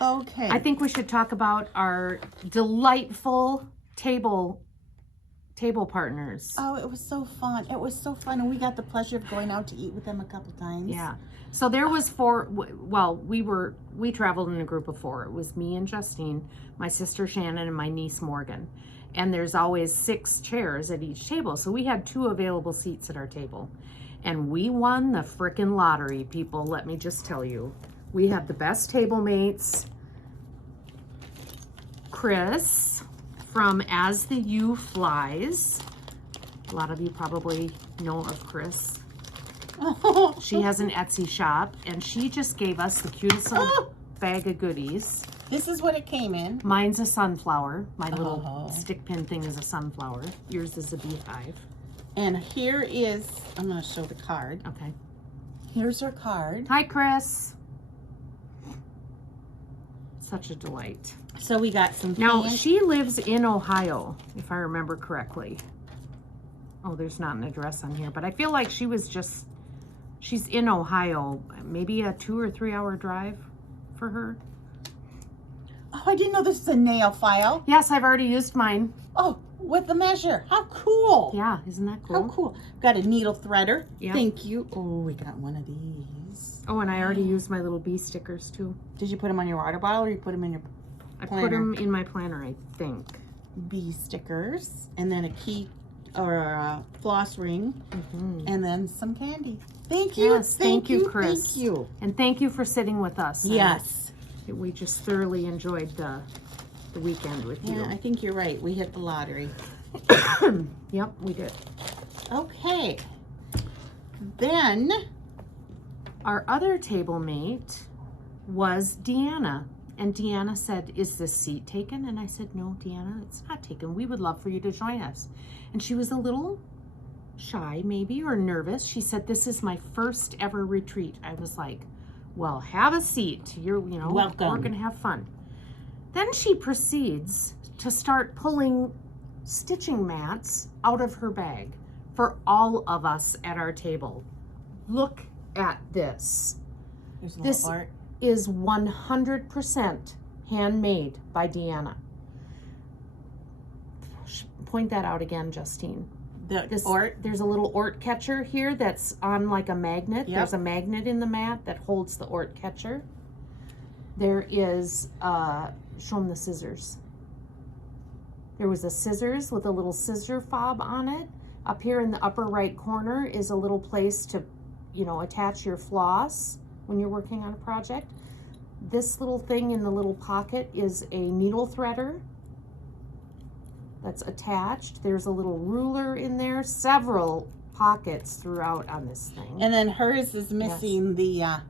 Okay. I think we should talk about our delightful table partners. Oh, it was so fun. It was so fun. And we got the pleasure of going out to eat with them a couple times. Yeah. So there was we traveled in a group of 4. It was me and Justine, my sister Shannon, and my niece Morgan. And there's always 6 chairs at each table. So we had 2 available seats at our table. And we won the frickin' lottery, people. Let me just tell you. We had the best table mates. Chris from As the U Flies. A lot of you probably know of Chris. She has an Etsy shop, and she just gave us the cutest little bag of goodies. This is what it came in. Mine's a sunflower. My little stick pin thing is a sunflower. Yours is a beehive. And here is, I'm going to show the card. Okay. Here's her card. Hi, Chris. Such a delight. So we got some Now, pants. she lives in Ohio, if I remember correctly. Oh, there's not an address on here, but I feel like she's in Ohio. Maybe a 2 or 3 hour drive for her. Oh, I didn't know this is a nail file. Yes, I've already used mine. Oh, with the measure. How cool. Yeah, isn't that cool? How cool. Got a needle threader. Yep. Thank you. Oh, we got one of these. Oh, and I already used my little bee stickers too. Did you put them on your water bottle or you put them in your I planner? put them in my planner, I think. Bee stickers. And then a key or a floss ring. And then some candy. Thank you. Yes, thank you, Chris. Thank you. And thank you for sitting with us. Yes. We just thoroughly enjoyed the weekend with you. Yeah, I think you're right. We hit the lottery. Yep, we did. Okay. Then Our other table mate was Deanna. And Deanna said, is this seat taken? And I said, no, Deanna, it's not taken. We would love for you to join us. And she was a little shy, maybe, or nervous. She said, this is my first ever retreat. I was like, well, have a seat. Welcome. We're going to have fun. Then she proceeds to start pulling stitching mats out of her bag for all of us at our table. Look at this. there's a This little art. is 100% handmade by Deanna. Point that out again, Justine. The art. There's a little Ort catcher here that's on like a magnet. Yep. There's a magnet in the mat that holds the Ort catcher. There is, show them the scissors. There was a scissors with a little scissor fob on it. Up here in the upper right corner is a little place to, attach your floss when you're working on a project. This little thing in the little pocket is a needle threader that's attached. There's a little ruler in there, several pockets throughout on this thing. And then hers is missing the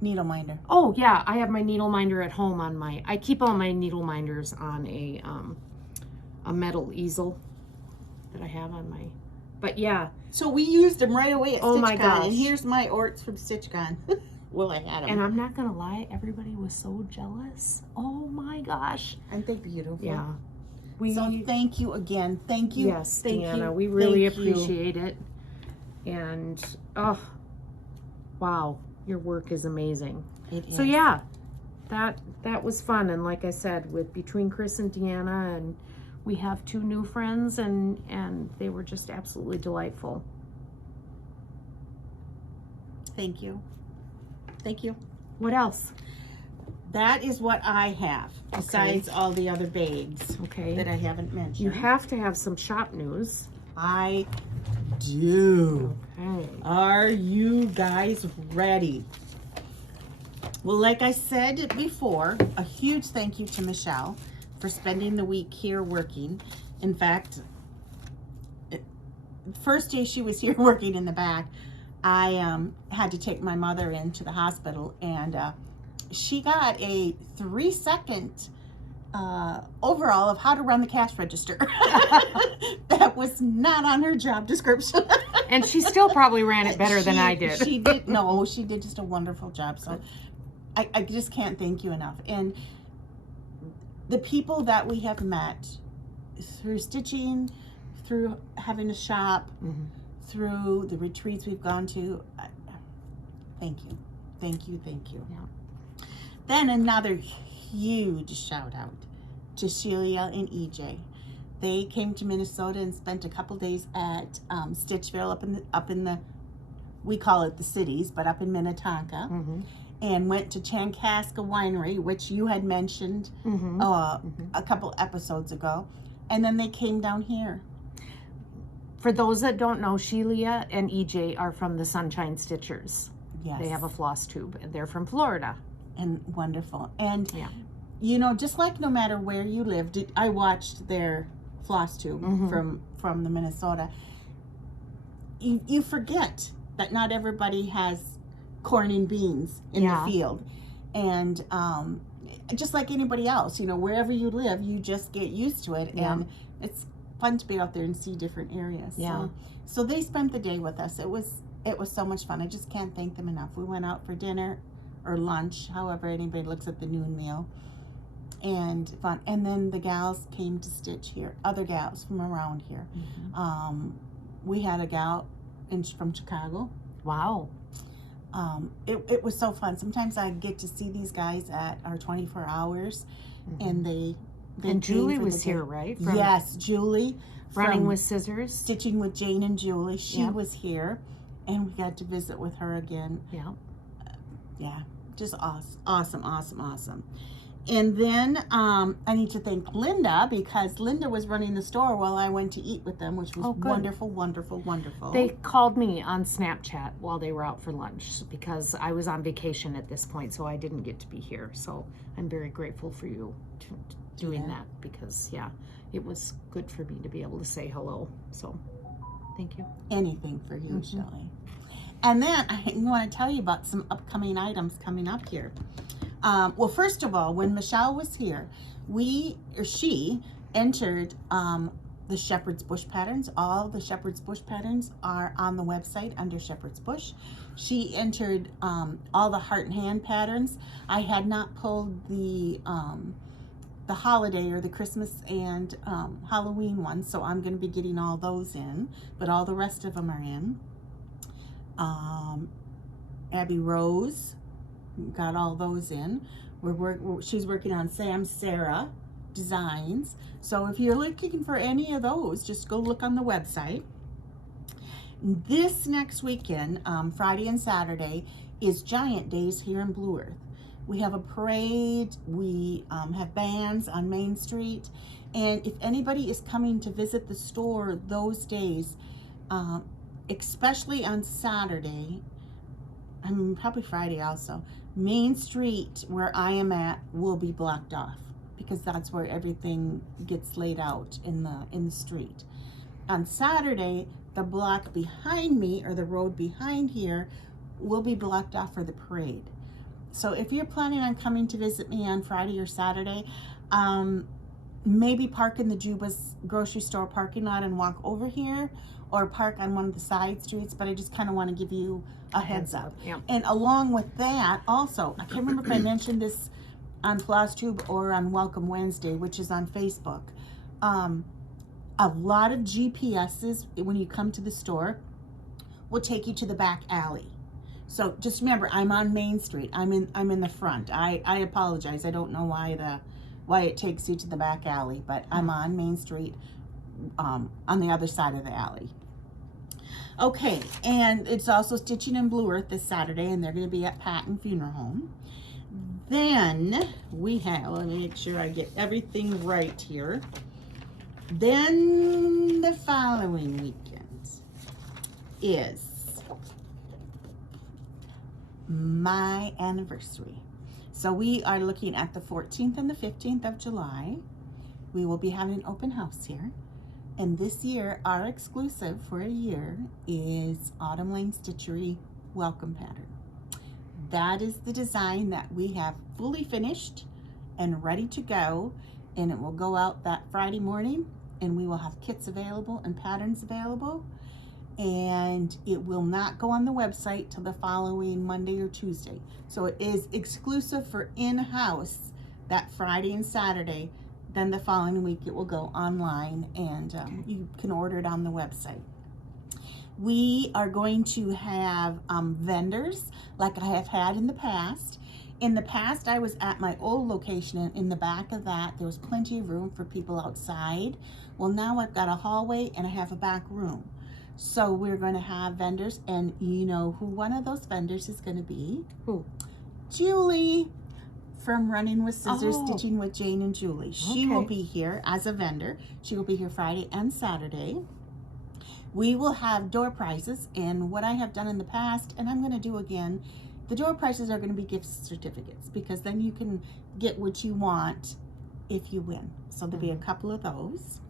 needle minder. Oh yeah, I have my needle minder at home on I keep all my needle minders on a metal easel that I have on my, but yeah. So we used them right away at Oh my StitchCon. gosh. And here's my Orts from StitchCon. Well, I had them. And I'm not gonna lie, everybody was so jealous. Oh my gosh. Aren't they beautiful? Yeah. So thank you again. Thank you. Yes, thank Deanna, you. we really Thank you. appreciate it. And oh, wow, your work is amazing. It is. So yeah, that was fun. And like I said, between Chris and Deanna, and we have 2 new friends, and they were just absolutely delightful. Thank you. Thank you. What else? That is what I have, besides all the other bags Okay. that I haven't mentioned. You have to have some shop news. I do. Okay. Are you guys ready? Well, like I said before, a huge thank you to Michelle for spending the week here working. In fact, first day she was here working in the back, I had to take my mother into the hospital, and she got a 3-second overall of how to run the cash register. That was not on her job description. And she still probably ran it better than I did. She did. No, she did just a wonderful job. So I just can't thank you enough. And the people that we have met through stitching, through having a shop, through, the retreats we've gone to. Thank you. Thank you. Thank you. Yeah. Then another huge shout out to Sheila and EJ. They came to Minnesota and spent a couple days at Stitchville up in the, we call it the cities, but up in Minnetonka, and went to Chankaska Winery, which you had mentioned a couple episodes ago, and then they came down here. For those that don't know, Sheila and EJ are from the Sunshine Stitchers. Yes. They have a Flosstube, and they're from Florida. And wonderful. And, yeah. you know, just like no matter where you lived, I watched their Flosstube from the Minnesota. You forget that not everybody has corn and beans in the field. And just like anybody else, you know, wherever you live, you just get used to it. And it's fun to be out there and see different areas. Yeah. So they spent the day with us. It was so much fun. I just can't thank them enough. We went out for dinner or lunch, however anybody looks at the noon meal, and fun. And then the gals came to stitch here, other gals from around here. We had a gal from Chicago. Wow. It was so fun. Sometimes I get to see these guys at our 24 hours, and they and Julie was here, right? Yes, Julie. Running with Scissors. Stitching with Jane and Julie. She was here, and we got to visit with her again. Yeah. Yeah, just awesome. And then I need to thank Linda, because Linda was running the store while I went to eat with them, which was wonderful. They called me on Snapchat while they were out for lunch, because I was on vacation at this point, so I didn't get to be here. So I'm very grateful for you doing that, because it was good for me to be able to say hello. So thank you. Anything for you, Shelley. And then I want to tell you about some upcoming items coming up here. Well, first of all, when Michelle was here, she entered the Shepherd's Bush patterns. All the Shepherd's Bush patterns are on the website under Shepherd's Bush. She entered all the heart and hand patterns. I had not pulled the holiday or the Christmas and Halloween ones, so I'm going to be getting all those in, but all the rest of them are in. Abby Rose got all those in. She's working on Sam Sarah designs. So if you're looking for any of those, just go look on the website. This next weekend, Friday and Saturday, is Giant Days here in Blue Earth. We have a parade. We have bands on Main Street. And if anybody is coming to visit the store those days, especially on Saturday, I mean probably Friday also, Main Street where I am at will be blocked off, because that's where everything gets laid out in the street. On Saturday, the block behind me, or the road behind here, will be blocked off for the parade. So if you're planning on coming to visit me on Friday or Saturday, maybe park in the Juba's grocery store parking lot and walk over here, or park on one of the side streets, but I just kind of want to give you a heads up. Yeah. And along with that, also, I can't remember if I mentioned this on Flosstube or on Welcome Wednesday, which is on Facebook. A lot of GPSs, when you come to the store, will take you to the back alley. So just remember, I'm on Main Street. I'm in the front. I apologize. I don't know why it takes you to the back alley, but I'm on Main Street, on the other side of the alley. Okay, and it's also Stitching in Blue Earth this Saturday, and they're going to be at Patton Funeral Home. Then we have, let me make sure I get everything right here. Then the following weekend is my anniversary. So we are looking at the 14th and the 15th of July. We will be having an open house here. And this year, our exclusive for a year is Autumn Lane Stitchery Welcome Pattern. That is the design that we have fully finished and ready to go. And it will go out that Friday morning, and we will have kits available and patterns available. And it will not go on the website till the following Monday or Tuesday. So it is exclusive for in-house that Friday and Saturday. Then the following week it will go online, and you can order it on the website. We are going to have vendors like I have had in the past. In the past, I was at my old location, and in the back of that, there was plenty of room for people outside. Well, now I've got a hallway and I have a back room. So we're going to have vendors, and you know who one of those vendors is going to be? Who? Julie from Running with Scissors, Oh. Stitching with Jane and Julie. She Okay. will be here as a vendor. She will be here Friday and Saturday. We will have door prizes, and what I have done in the past, and I'm going to do again, the door prizes are going to be gift certificates, because then you can get what you want if you win. So there'll be a couple of those.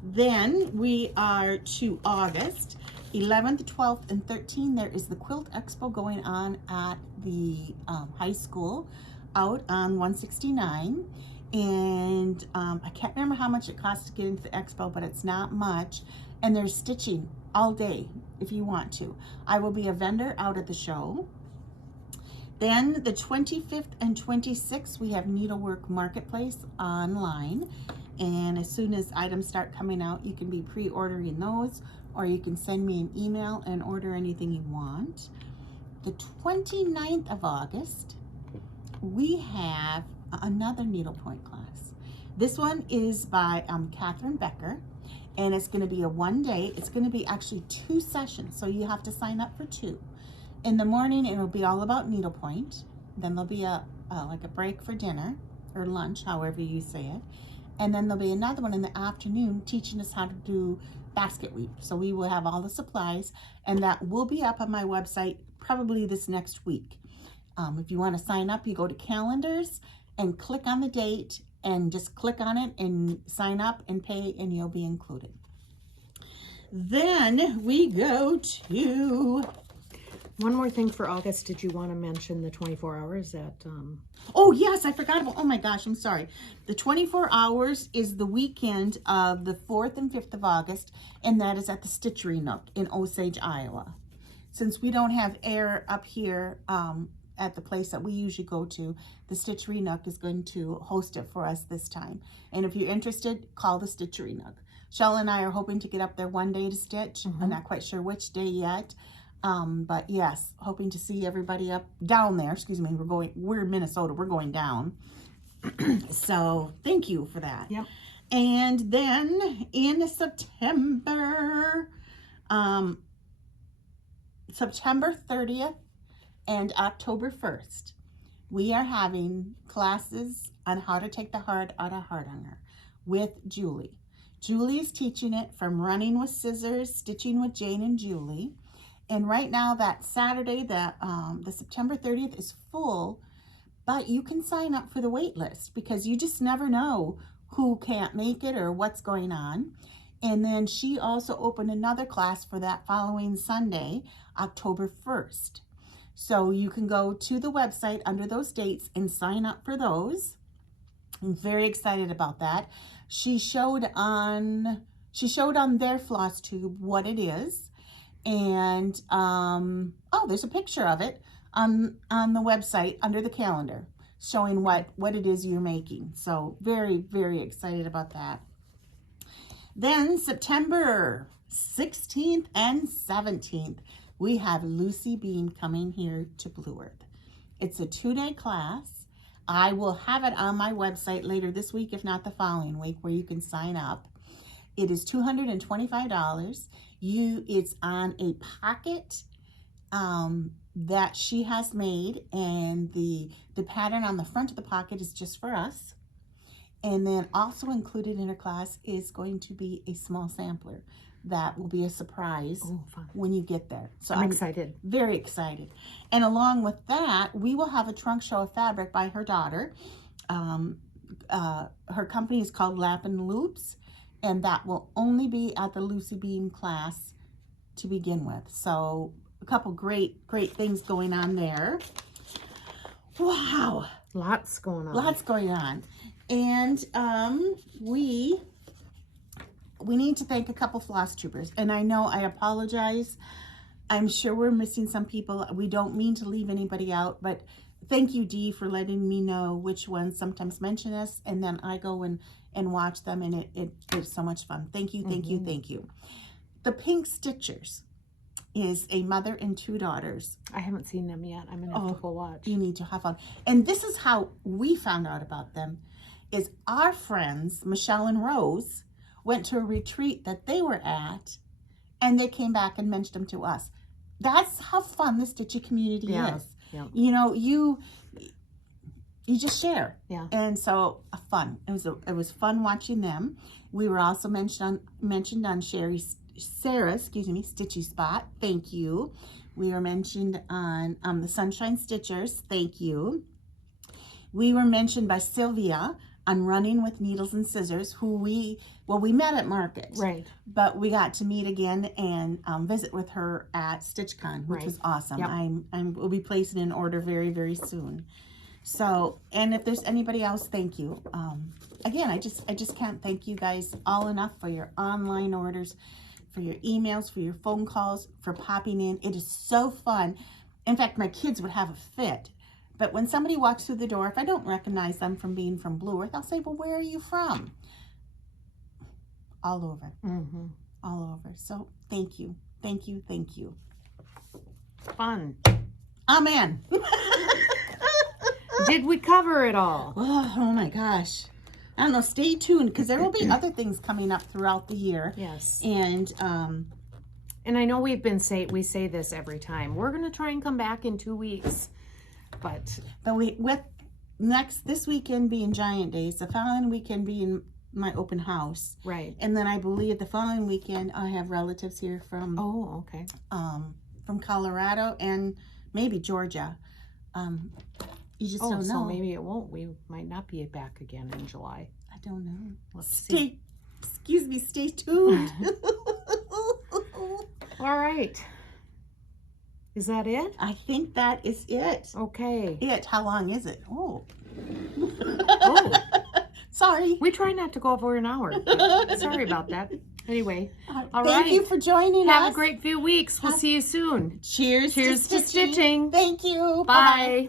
Then we are to August 11th, 12th, and 13th. There is the Quilt Expo going on at the high school out on 169. And I can't remember how much it costs to get into the expo, but it's not much. And there's stitching all day if you want to. I will be a vendor out at the show. Then the 25th and 26th, we have Needlework Marketplace online. And as soon as items start coming out, you can be pre-ordering those, or you can send me an email and order anything you want. The 29th of August, we have another needlepoint class. This one is by Catherine Becker, and it's going to be a 1 day. It's going to be actually 2 sessions, so you have to sign up for 2. In the morning, it'll be all about needlepoint. Then there'll be like a break for dinner or lunch, however you say it. And then there'll be another one in the afternoon teaching us how to do basket weave. So we will have all the supplies, and that will be up on my website probably this next week. If you want to sign up, you go to calendars and click on the date and just click on it and sign up and pay, and you'll be included. Then we go to... One more thing for August. Did you want to mention the 24 hours at... Oh, yes, I forgot about... Oh, my gosh, I'm sorry. The 24 hours is the weekend of the 4th and 5th of August, and that is at the Stitchery Nook in Osage, Iowa. Since we don't have air up here at the place that we usually go to, the Stitchery Nook is going to host it for us this time. And if you're interested, call the Stitchery Nook. Shell and I are hoping to get up there one day to stitch. I'm not quite sure which day yet. But yes, hoping to see everybody up down there. Excuse me, we're in Minnesota, we're going down. So thank you for that. Yep. And then in September, September 30th and October 1st, we are having classes on how to take the heart out of heart hanger with Julie. Julie is teaching it from Running with Scissors, Stitching with Jane and Julie. And right now, that Saturday, the September 30th is full, but you can sign up for the wait list, because you just never know who can't make it or what's going on. And then she also opened another class for that following Sunday, October 1st. So you can go to the website under those dates and sign up for those. I'm very excited about that. She showed on their Flosstube what it is. And oh, there's a picture of it on the website under the calendar showing what it is you're making. So very, very excited about that. Then September 16th and 17th, we have Lucy Bean coming here to Blue Earth. It's a 2-day class. I will have it on my website later this week, if not the following week, where you can sign up. It is $225. It's on a pocket that she has made, and the pattern on the front of the pocket is just for us. And then also included in her class is going to be a small sampler that will be a surprise when you get there. So I'm excited. Very excited. And along with that, we will have a trunk show of fabric by her daughter. Her company is called Lappin' Loops, and that will only be at the Lucy Bean class to begin with. So a couple great things going on there. Wow. Lots going on. Lots going on. And we need to thank a couple Flosstubers. And I know, I apologize. I'm sure we're missing some people. We don't mean to leave anybody out, but thank you, Dee, for letting me know which ones sometimes mention us, and then I go and watch them, and it's so much fun. Thank you, thank you, thank you. The Pink Stitchers. is a mother and 2 daughters. I haven't seen them yet. I'm going to have to go watch. You need to have fun. And this is how we found out about them, is our friends, Michelle and Rose, went to a retreat that they were at, and they came back and mentioned them to us. That's how fun the Stitchy community is. Yeah. You know, you just share. Yeah. And so fun. It was fun watching them. We were also mentioned on Sarah's Stitchy Spot. Thank you. We were mentioned on the Sunshine Stitchers. Thank you. We were mentioned by Sylvia on Running with Needles and Scissors, who we met at Market. Right. But we got to meet again and visit with her at StitchCon, which was awesome. Yep. We'll be placing an order very, very soon. So, and if there's anybody else, thank you. Again, I just can't thank you guys all enough for your online orders, for your emails, for your phone calls, for popping in. It is so fun. In fact, my kids would have a fit. But when somebody walks through the door, if I don't recognize them from being from Blue Earth, I'll say, well, where are you from? All over. Mm-hmm. All over. So thank you. Thank you. Thank you. Fun. Amen. Did we cover it all? Oh my gosh. I don't know. Stay tuned, because there will be other things coming up throughout the year. Yes. And I know we say this every time. We're going to try and come back in 2 weeks. But this weekend being Giant Days, the following weekend being my open house. Right. And then I believe the following weekend I have relatives here from from Colorado and maybe Georgia. You just don't know. So maybe it won't. We might not be back again in July. I don't know. Let's see. Stay tuned. All right. Is that it? I think that is it. Okay. How long is it? Oh. Sorry. We try not to go over an hour. Sorry about that. Anyway. All Thank you for joining us. Have a great few weeks. We'll see you soon. Cheers to stitching. Thank you. Bye. Bye-bye.